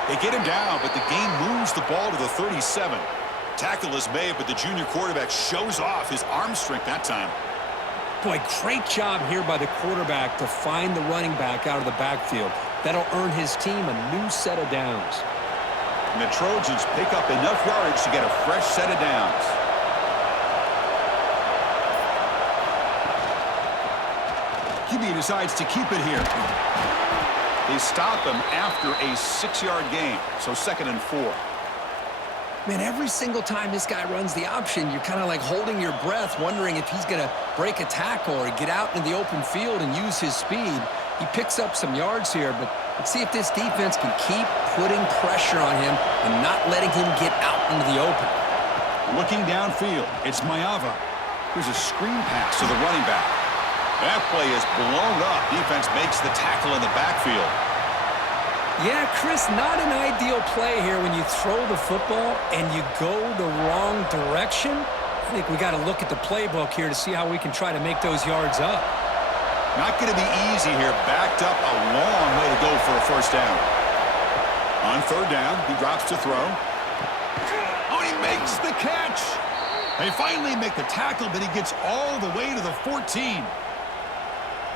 They get him down, but the game moves the ball to the 37. Tackle is made, but the junior quarterback shows off his arm strength that time. Boy, great job here by the quarterback to find the running back out of the backfield. That'll earn his team a new set of downs. And the Trojans pick up enough yardage to get a fresh set of downs. QB decides to keep it here. They stop him after a 6-yard gain, so 2nd and 4. Man, every single time this guy runs the option, you're kind of like holding your breath, wondering if he's going to break a tackle or get out into the open field and use his speed. He picks up some yards here, but let's see if this defense can keep putting pressure on him and not letting him get out into the open. Looking downfield, it's Mayava. Here's a screen pass to the running back. That play is blown up. Defense makes the tackle in the backfield. Yeah, Chris, not an ideal play here when you throw the football and you go the wrong direction. I think we got to look at the playbook here to see how we can try to make those yards up. Not going to be easy here. Backed up a long way to go for a 1st down. On 3rd down, he drops to throw. Oh, he makes the catch. They finally make the tackle, but he gets all the way to the 14.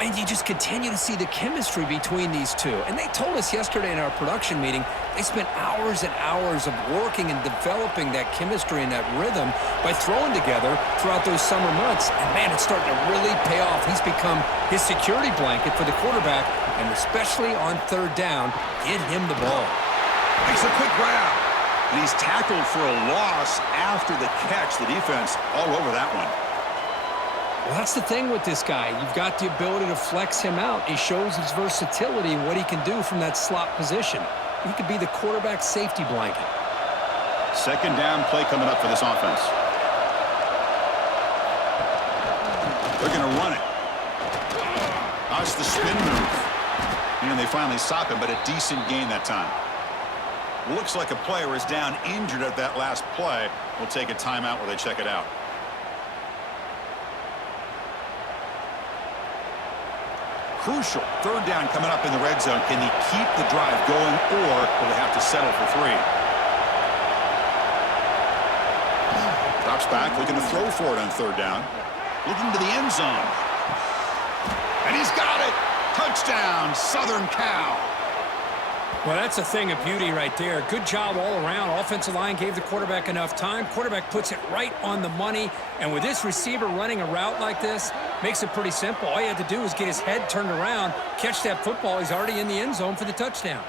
And you just continue to see the chemistry between these two. And they told us yesterday in our production meeting, they spent hours and hours of working and developing that chemistry and that rhythm by throwing together throughout those summer months. And, man, it's starting to really pay off. He's become his security blanket for the quarterback, and especially on 3rd down, get him the ball. Makes a quick grab. And he's tackled for a loss after the catch. The defense all over that one. Well, that's the thing with this guy. You've got the ability to flex him out. He shows his versatility and what he can do from that slot position. He could be the quarterback safety blanket. 2nd down play coming up for this offense. They're going to run it. That's the spin move. And they finally stop him, but a decent gain that time. Looks like a player is down injured at that last play. We'll take a timeout while they check it out. Crucial 3rd down coming up in the red zone. Can he keep the drive going, or will they have to settle for 3? Drops back, looking to throw for it on 3rd down. Looking to the end zone. And he's got it. Touchdown, Southern Cal. Well, that's a thing of beauty right there. Good job all around. Offensive line gave the quarterback enough time. Quarterback puts it right on the money. And with this receiver running a route like this, makes it pretty simple. All you had to do was get his head turned around, catch that football. He's already in the end zone for the touchdown.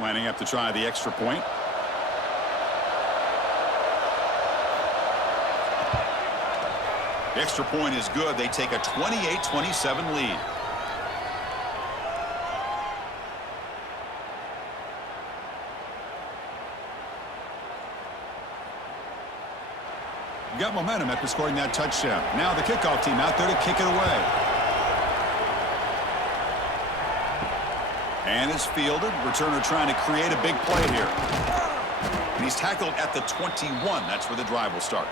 Lining up to try the extra point. The extra point is good. They take a 28-27 lead. Got momentum after scoring that touchdown. Now the kickoff team out there to kick it away. And it's fielded. Returner trying to create a big play here. And he's tackled at the 21. That's where the drive will start.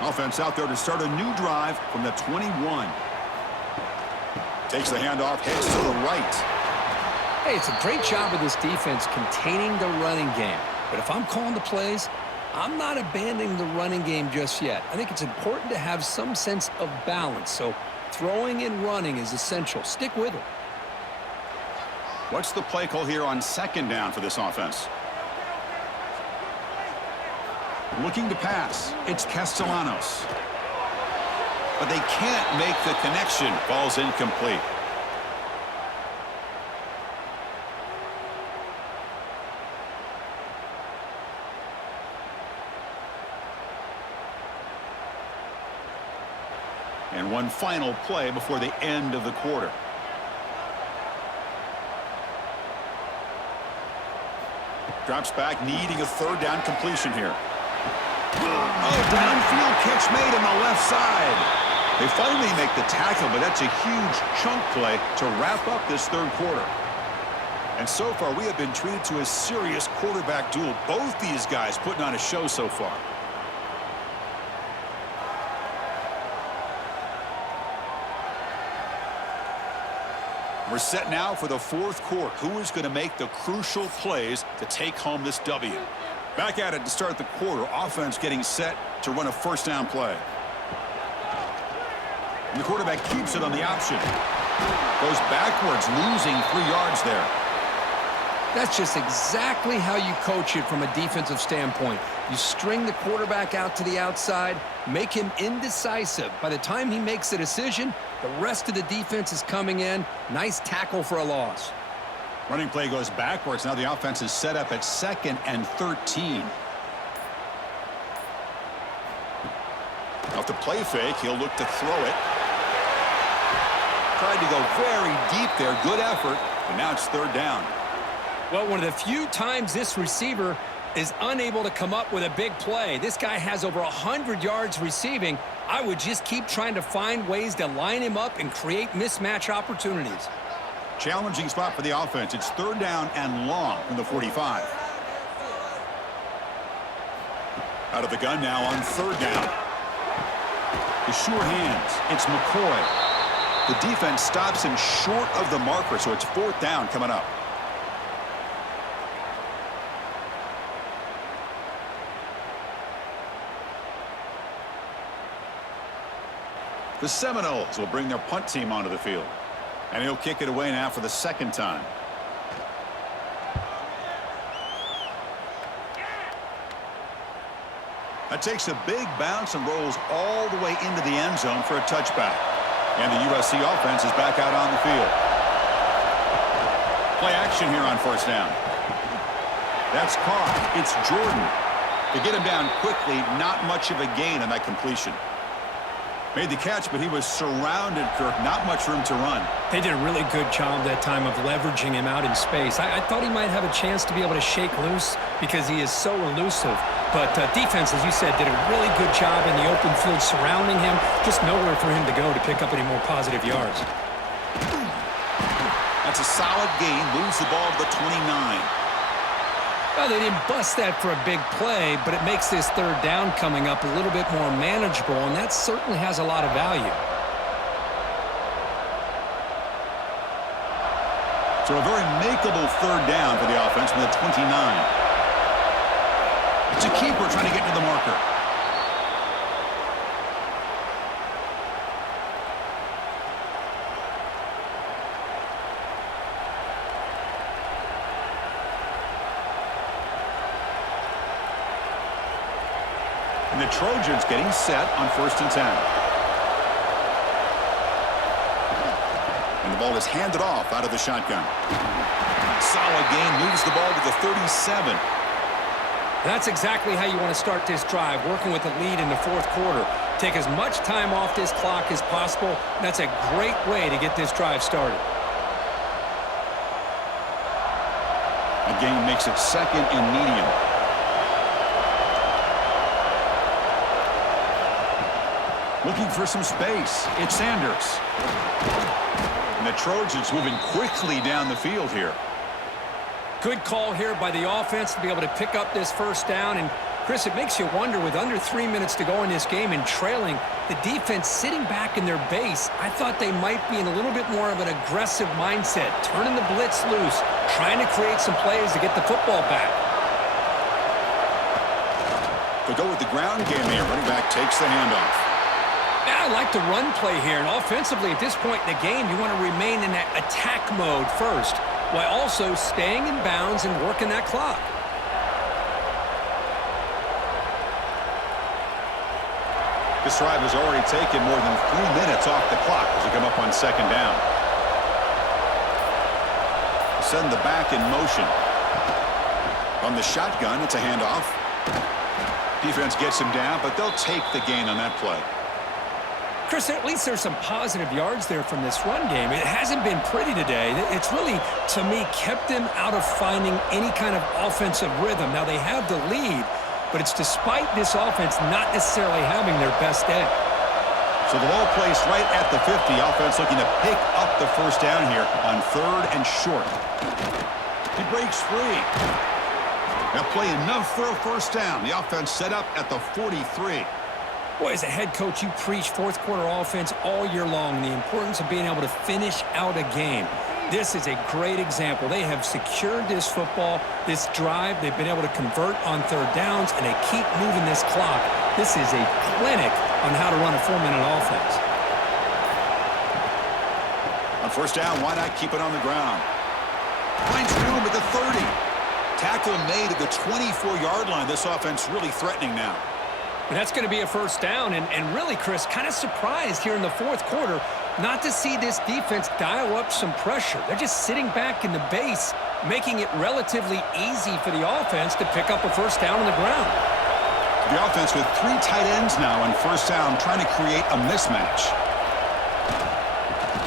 Offense out there to start a new drive from the 21. Takes the handoff, heads to the right. Hey, it's a great job of this defense containing the running game. But if I'm calling the plays, I'm not abandoning the running game just yet. I think it's important to have some sense of balance. So throwing and running is essential. Stick with it. What's the play call here on 2nd down for this offense? Looking to pass. It's Castellanos. But they can't make the connection. Ball's incomplete. And one final play before the end of the quarter. Drops back, needing a third down completion here. Oh, downfield catch made on the left side. They finally make the tackle, but that's a huge chunk play to wrap up this third quarter. And so far, we have been treated to a serious quarterback duel. Both these guys putting on a show so far. We're set now for the fourth quarter. Who is going to make the crucial plays to take home this W? Back at it to start the quarter. Offense getting set to run a first down play. And the quarterback keeps it on the option. Goes backwards, losing 3 yards there. That's just exactly how you coach it from a defensive standpoint. You string the quarterback out to the outside, make him indecisive. By the time he makes a decision, the rest of the defense is coming in. Nice tackle for a loss. Running play goes backwards. Now the offense is set up at 2nd and 13. Off the play fake, he'll look to throw it. Tried to go very deep there. Good effort, but now it's 3rd down. Well, one of the few times this receiver is unable to come up with a big play. This guy has over 100 yards receiving. I would just keep trying to find ways to line him up and create mismatch opportunities. Challenging spot for the offense. It's 3rd down and long from the 45. Out of the gun now on 3rd down. The sure hands. It's McCoy. The defense stops him short of the marker, so it's 4th down coming up. The Seminoles will bring their punt team onto the field. And he'll kick it away now for the 2nd time. That takes a big bounce and rolls all the way into the end zone for a touchback. And the USC offense is back out on the field. Play action here on 1st down. That's caught. It's Jordan. To get him down quickly, not much of a gain on that completion. Made the catch, but he was surrounded, Kirk. Not much room to run. They did a really good job that time of leveraging him out in space. I thought he might have a chance to be able to shake loose because he is so elusive. But defense, as you said, did a really good job in the open field surrounding him. Just nowhere for him to go to pick up any more positive yards. That's a solid gain. Moves the ball to the 29. Well, they didn't bust that for a big play, but it makes this 3rd down coming up a little bit more manageable, and that certainly has a lot of value. So a very makeable 3rd down for the offense from the 29. It's a keeper trying to get to the marker. And the Trojans getting set on 1st and 10. And the ball is handed off out of the shotgun. Solid gain, moves the ball to the 37. That's exactly how you want to start this drive, working with a lead in the 4th quarter. Take as much time off this clock as possible. That's a great way to get this drive started. The game makes it 2nd and medium. Looking for some space. It's Sanders. And the Trojans moving quickly down the field here. Good call here by the offense to be able to pick up this 1st down. And, Chris, it makes you wonder, with under 3 minutes to go in this game and trailing, the defense sitting back in their base, I thought they might be in a little bit more of an aggressive mindset, turning the blitz loose, trying to create some plays to get the football back. They go with the ground game here. Running back takes the handoff. I like the run play here, and offensively at this point in the game, you want to remain in that attack mode first, while also staying in bounds and working that clock. This drive has already taken more than 3 minutes off the clock as we come up on 2nd down. Send the back in motion. On the shotgun, it's a handoff. Defense gets him down, but they'll take the gain on that play. Chris, at least there's some positive yards there from this run game. It hasn't been pretty today. It's really, to me, kept them out of finding any kind of offensive rhythm. Now, they have the lead, but it's despite this offense not necessarily having their best day. So the ball placed right at the 50. Offense looking to pick up the first down here on 3rd and short. He breaks free. They'll play enough for a first down. The offense set up at the 43. Boy, as a head coach, you preach fourth-quarter offense all year long, the importance of being able to finish out a game. This is a great example. They have secured this football, this drive. They've been able to convert on 3rd downs, and they keep moving this clock. This is a clinic on how to run a 4-minute offense. On first down, why not keep it on the ground? Finds room at the 30. Tackle made at the 24-yard line. This offense really threatening now. And that's going to be a first down. And really, Chris, kind of surprised here in the 4th quarter not to see this defense dial up some pressure. They're just sitting back in the base, making it relatively easy for the offense to pick up a first down on the ground. The offense with 3 tight ends now on first down, trying to create a mismatch.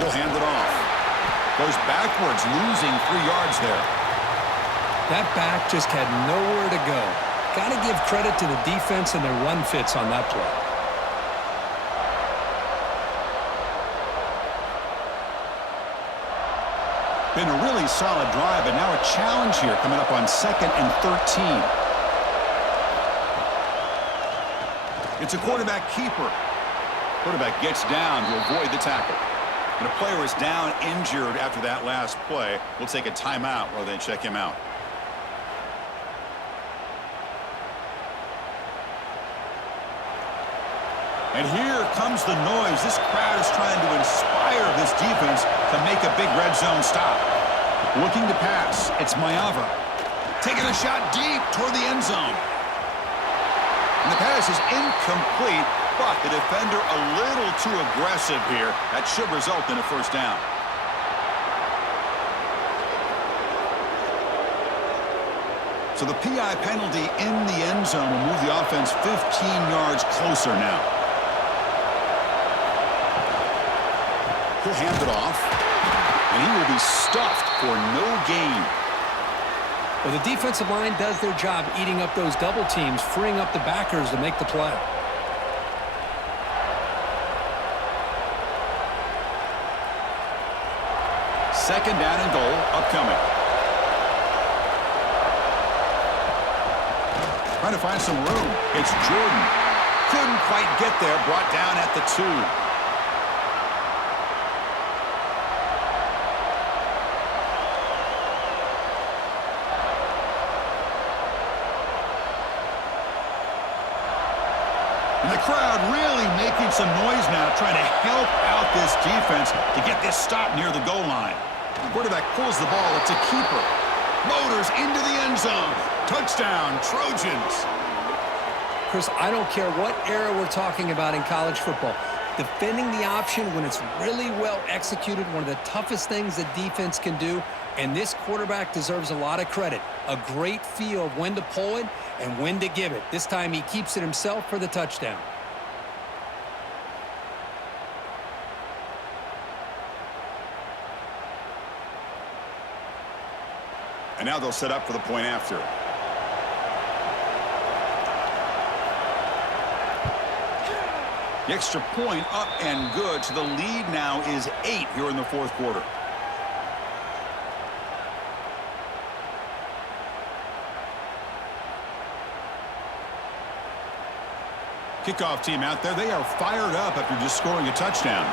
He'll hand it off. Goes backwards, losing 3 yards there. That back just had nowhere to go. Got to give credit to the defense and their run fits on that play. Been a really solid drive, but now a challenge here coming up on 2nd and 13. It's a quarterback keeper. Quarterback gets down to avoid the tackle. And a player is down injured after that last play. We'll take a timeout while they check him out. And here comes the noise. This crowd is trying to inspire this defense to make a big red zone stop. Looking to pass. It's Mayava. Taking a shot deep toward the end zone. And the pass is incomplete, but the defender a little too aggressive here. That should result in a first down. So the PI penalty in the end zone will move the offense 15 yards closer now. He'll hand it off, and he will be stuffed for no gain. Well, the defensive line does their job eating up those double teams, freeing up the backers to make the play. Second down and goal upcoming. Trying to find some room. It's Jordan. Couldn't quite get there. Brought down at the 2. And the crowd really making some noise now, trying to help out this defense to get this stop near the goal line. Quarterback pulls the ball. It's a keeper. Motors into the end zone. Touchdown, Trojans. Chris, I don't care what era we're talking about in college football. Defending the option when it's really well executed, one of the toughest things that defense can do, and this quarterback deserves a lot of credit. A great feel of when to pull it and when to give it. This time he keeps it himself for the touchdown. And now they'll set up for the point after. The extra point up and good. So the lead now is 8 here in the 4th quarter. Kickoff team out there. They are fired up after just scoring a touchdown.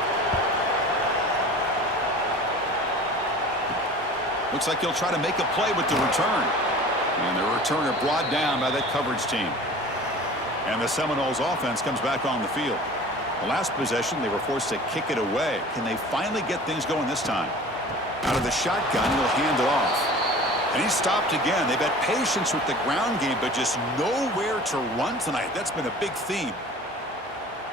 Looks like he'll try to make a play with the return. And the returner brought down by that coverage team. And the Seminoles offense comes back on the field. The last possession, they were forced to kick it away. Can they finally get things going this time? Out of the shotgun, he'll hand it off. And he stopped again. They've had patience with the ground game, but just nowhere to run tonight. That's been a big theme.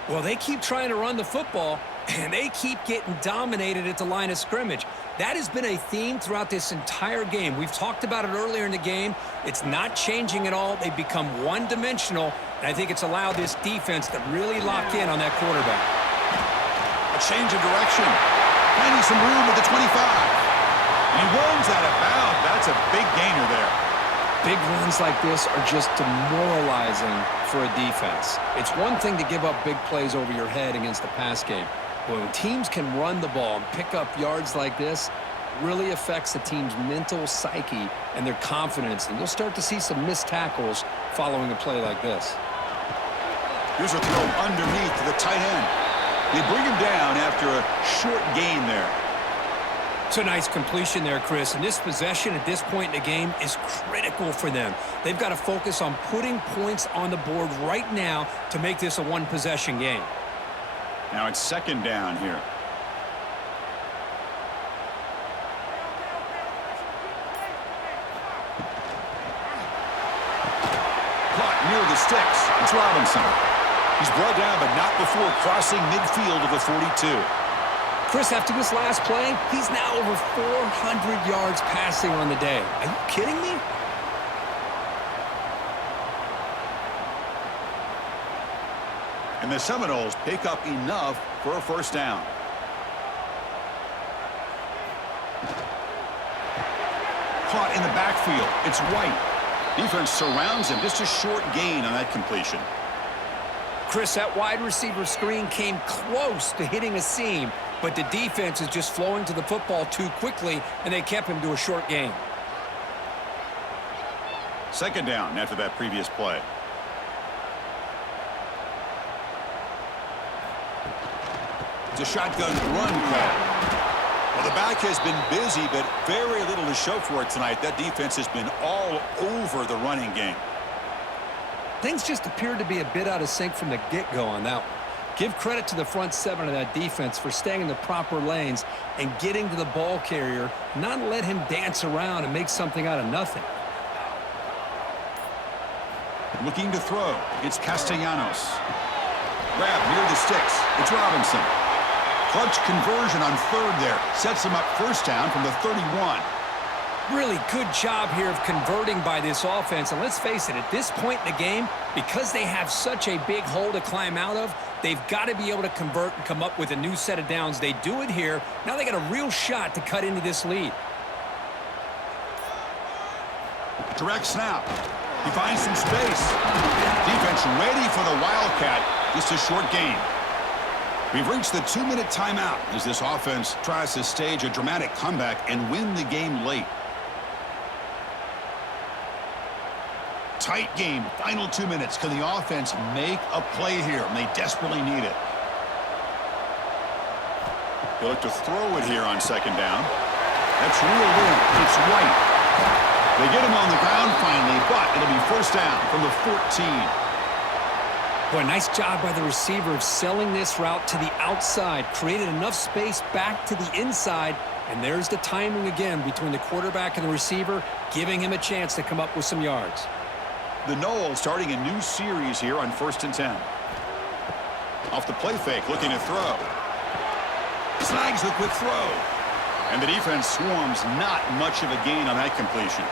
Well, they keep trying to run the football, and they keep getting dominated at the line of scrimmage. That has been a theme throughout this entire game. We've talked about it earlier in the game. It's not changing at all. They've become one-dimensional, and I think it's allowed this defense to really lock in on that quarterback. change of direction. Finding some room at the 25. He runs out of bounds. That's a big gainer there. Big runs like this are just demoralizing for a defense. It's one thing to give up big plays over your head against the pass game. But when teams can run the ball and pick up yards like this, it really affects the team's mental psyche and their confidence. And you'll start to see some missed tackles following a play like this. Here's a throw underneath to the tight end. They bring him down after a short gain there. It's a nice completion there, Chris. And this possession at this point in the game is critical for them. They've got to focus on putting points on the board right now to make this a one-possession game. Now it's second down here. Caught near the sticks. It's Robinson. He's brought down, but not before crossing midfield of the 42. Chris, after this last play, he's now over 400 yards passing on the day. Are you kidding me? And the Seminoles pick up enough for a first down. Caught in the backfield. It's White. Defense surrounds him. Just a short gain on that completion. Chris, that wide receiver screen came close to hitting a seam, but the defense is just flowing to the football too quickly, and they kept him to a short gain. Second down after that previous play. It's a shotgun run call. Well, the back has been busy, but very little to show for it tonight. That defense has been all over the running game. Things just appeared to be a bit out of sync from the get-go on that one. Give credit to the front seven of that defense for staying in the proper lanes and getting to the ball carrier, not let him dance around and make something out of nothing. Looking to throw. It's Castellanos. Grab near the sticks. It's Robinson. Clutch conversion on third there. Sets him up first down from the 31. Really good job here of converting by this offense. And let's face it, at this point in the game, because they have such a big hole to climb out of, they've got to be able to convert and come up with a new set of downs. They do it here. Now they got a real shot to cut into this lead. Direct snap. He finds some space. Defense ready for the Wildcat. Just a short gain. We've reached the 2-minute timeout as this offense tries to stage a dramatic comeback and win the game late. Tight game, final 2 minutes. Can the offense make a play here? And they desperately need it. They look to throw it here on second down. That's reeled in. It's White. They get him on the ground finally, but it'll be first down from the 14. Boy, nice job by the receiver of selling this route to the outside. Created enough space back to the inside. And there's the timing again between the quarterback and the receiver, giving him a chance to come up with some yards. The Noles starting a new series here on 1st and 10. Off the play fake, looking to throw. Snags the quick throw. And the defense swarms, not much of a gain on that completion.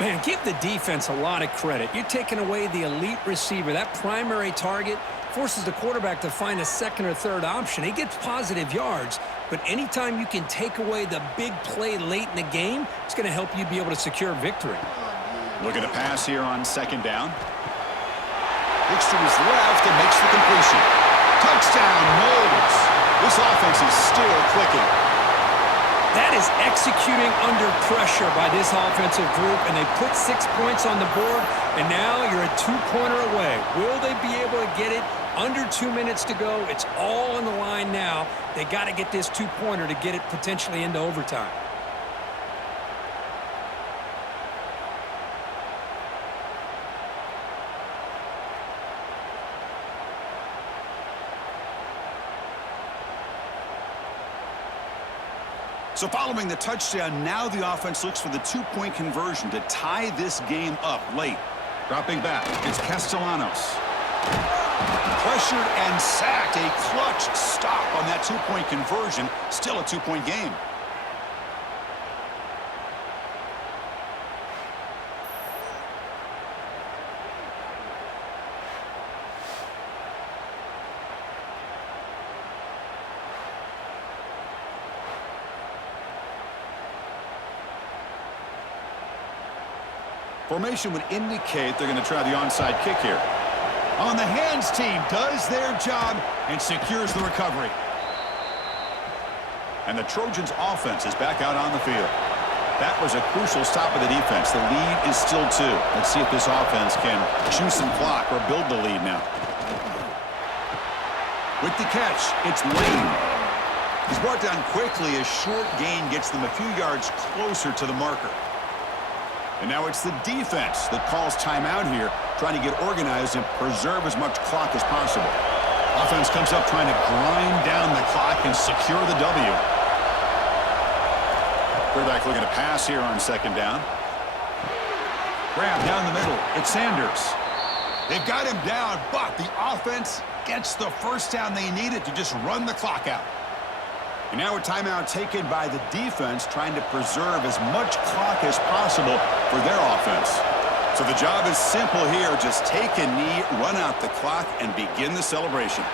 Man, give the defense a lot of credit. You're taking away the elite receiver. That primary target forces the quarterback to find a second or third option. He gets positive yards, but anytime you can take away the big play late in the game, it's going to help you be able to secure victory. Looking to pass here on second down. Looks to his left and makes the completion. Touchdown, Noles. This offense is still clicking. That is executing under pressure by this offensive group, and they put 6 points on the board, and now you're a two-pointer away. Will they be able to get it? Under 2 minutes to go. It's all on the line now. They got to get this two-pointer to get it potentially into overtime. So following the touchdown, now the offense looks for the two-point conversion to tie this game up late. Dropping back, it's Castellanos. Pressured and sacked. A clutch stop on that two-point conversion. Still a two-point game. Formation would indicate they're going to try the onside kick here. On the hands team does their job and secures the recovery. And the Trojans offense is back out on the field. That was a crucial stop of the defense. The lead is still 2. Let's see if this offense can chew some clock or build the lead now. With the catch, it's Lane. He's brought down quickly. A short gain gets them a few yards closer to the marker. And now it's the defense that calls timeout here, trying to get organized and preserve as much clock as possible. Offense comes up trying to grind down the clock and secure the W. Quarterback looking to pass here on second down. Grab down the middle. It's Sanders. They've got him down, but the offense gets the first down they needed to just run the clock out. And now a timeout taken by the defense, trying to preserve as much clock as possible for their offense. So the job is simple here. Just take a knee, run out the clock, and begin the celebration.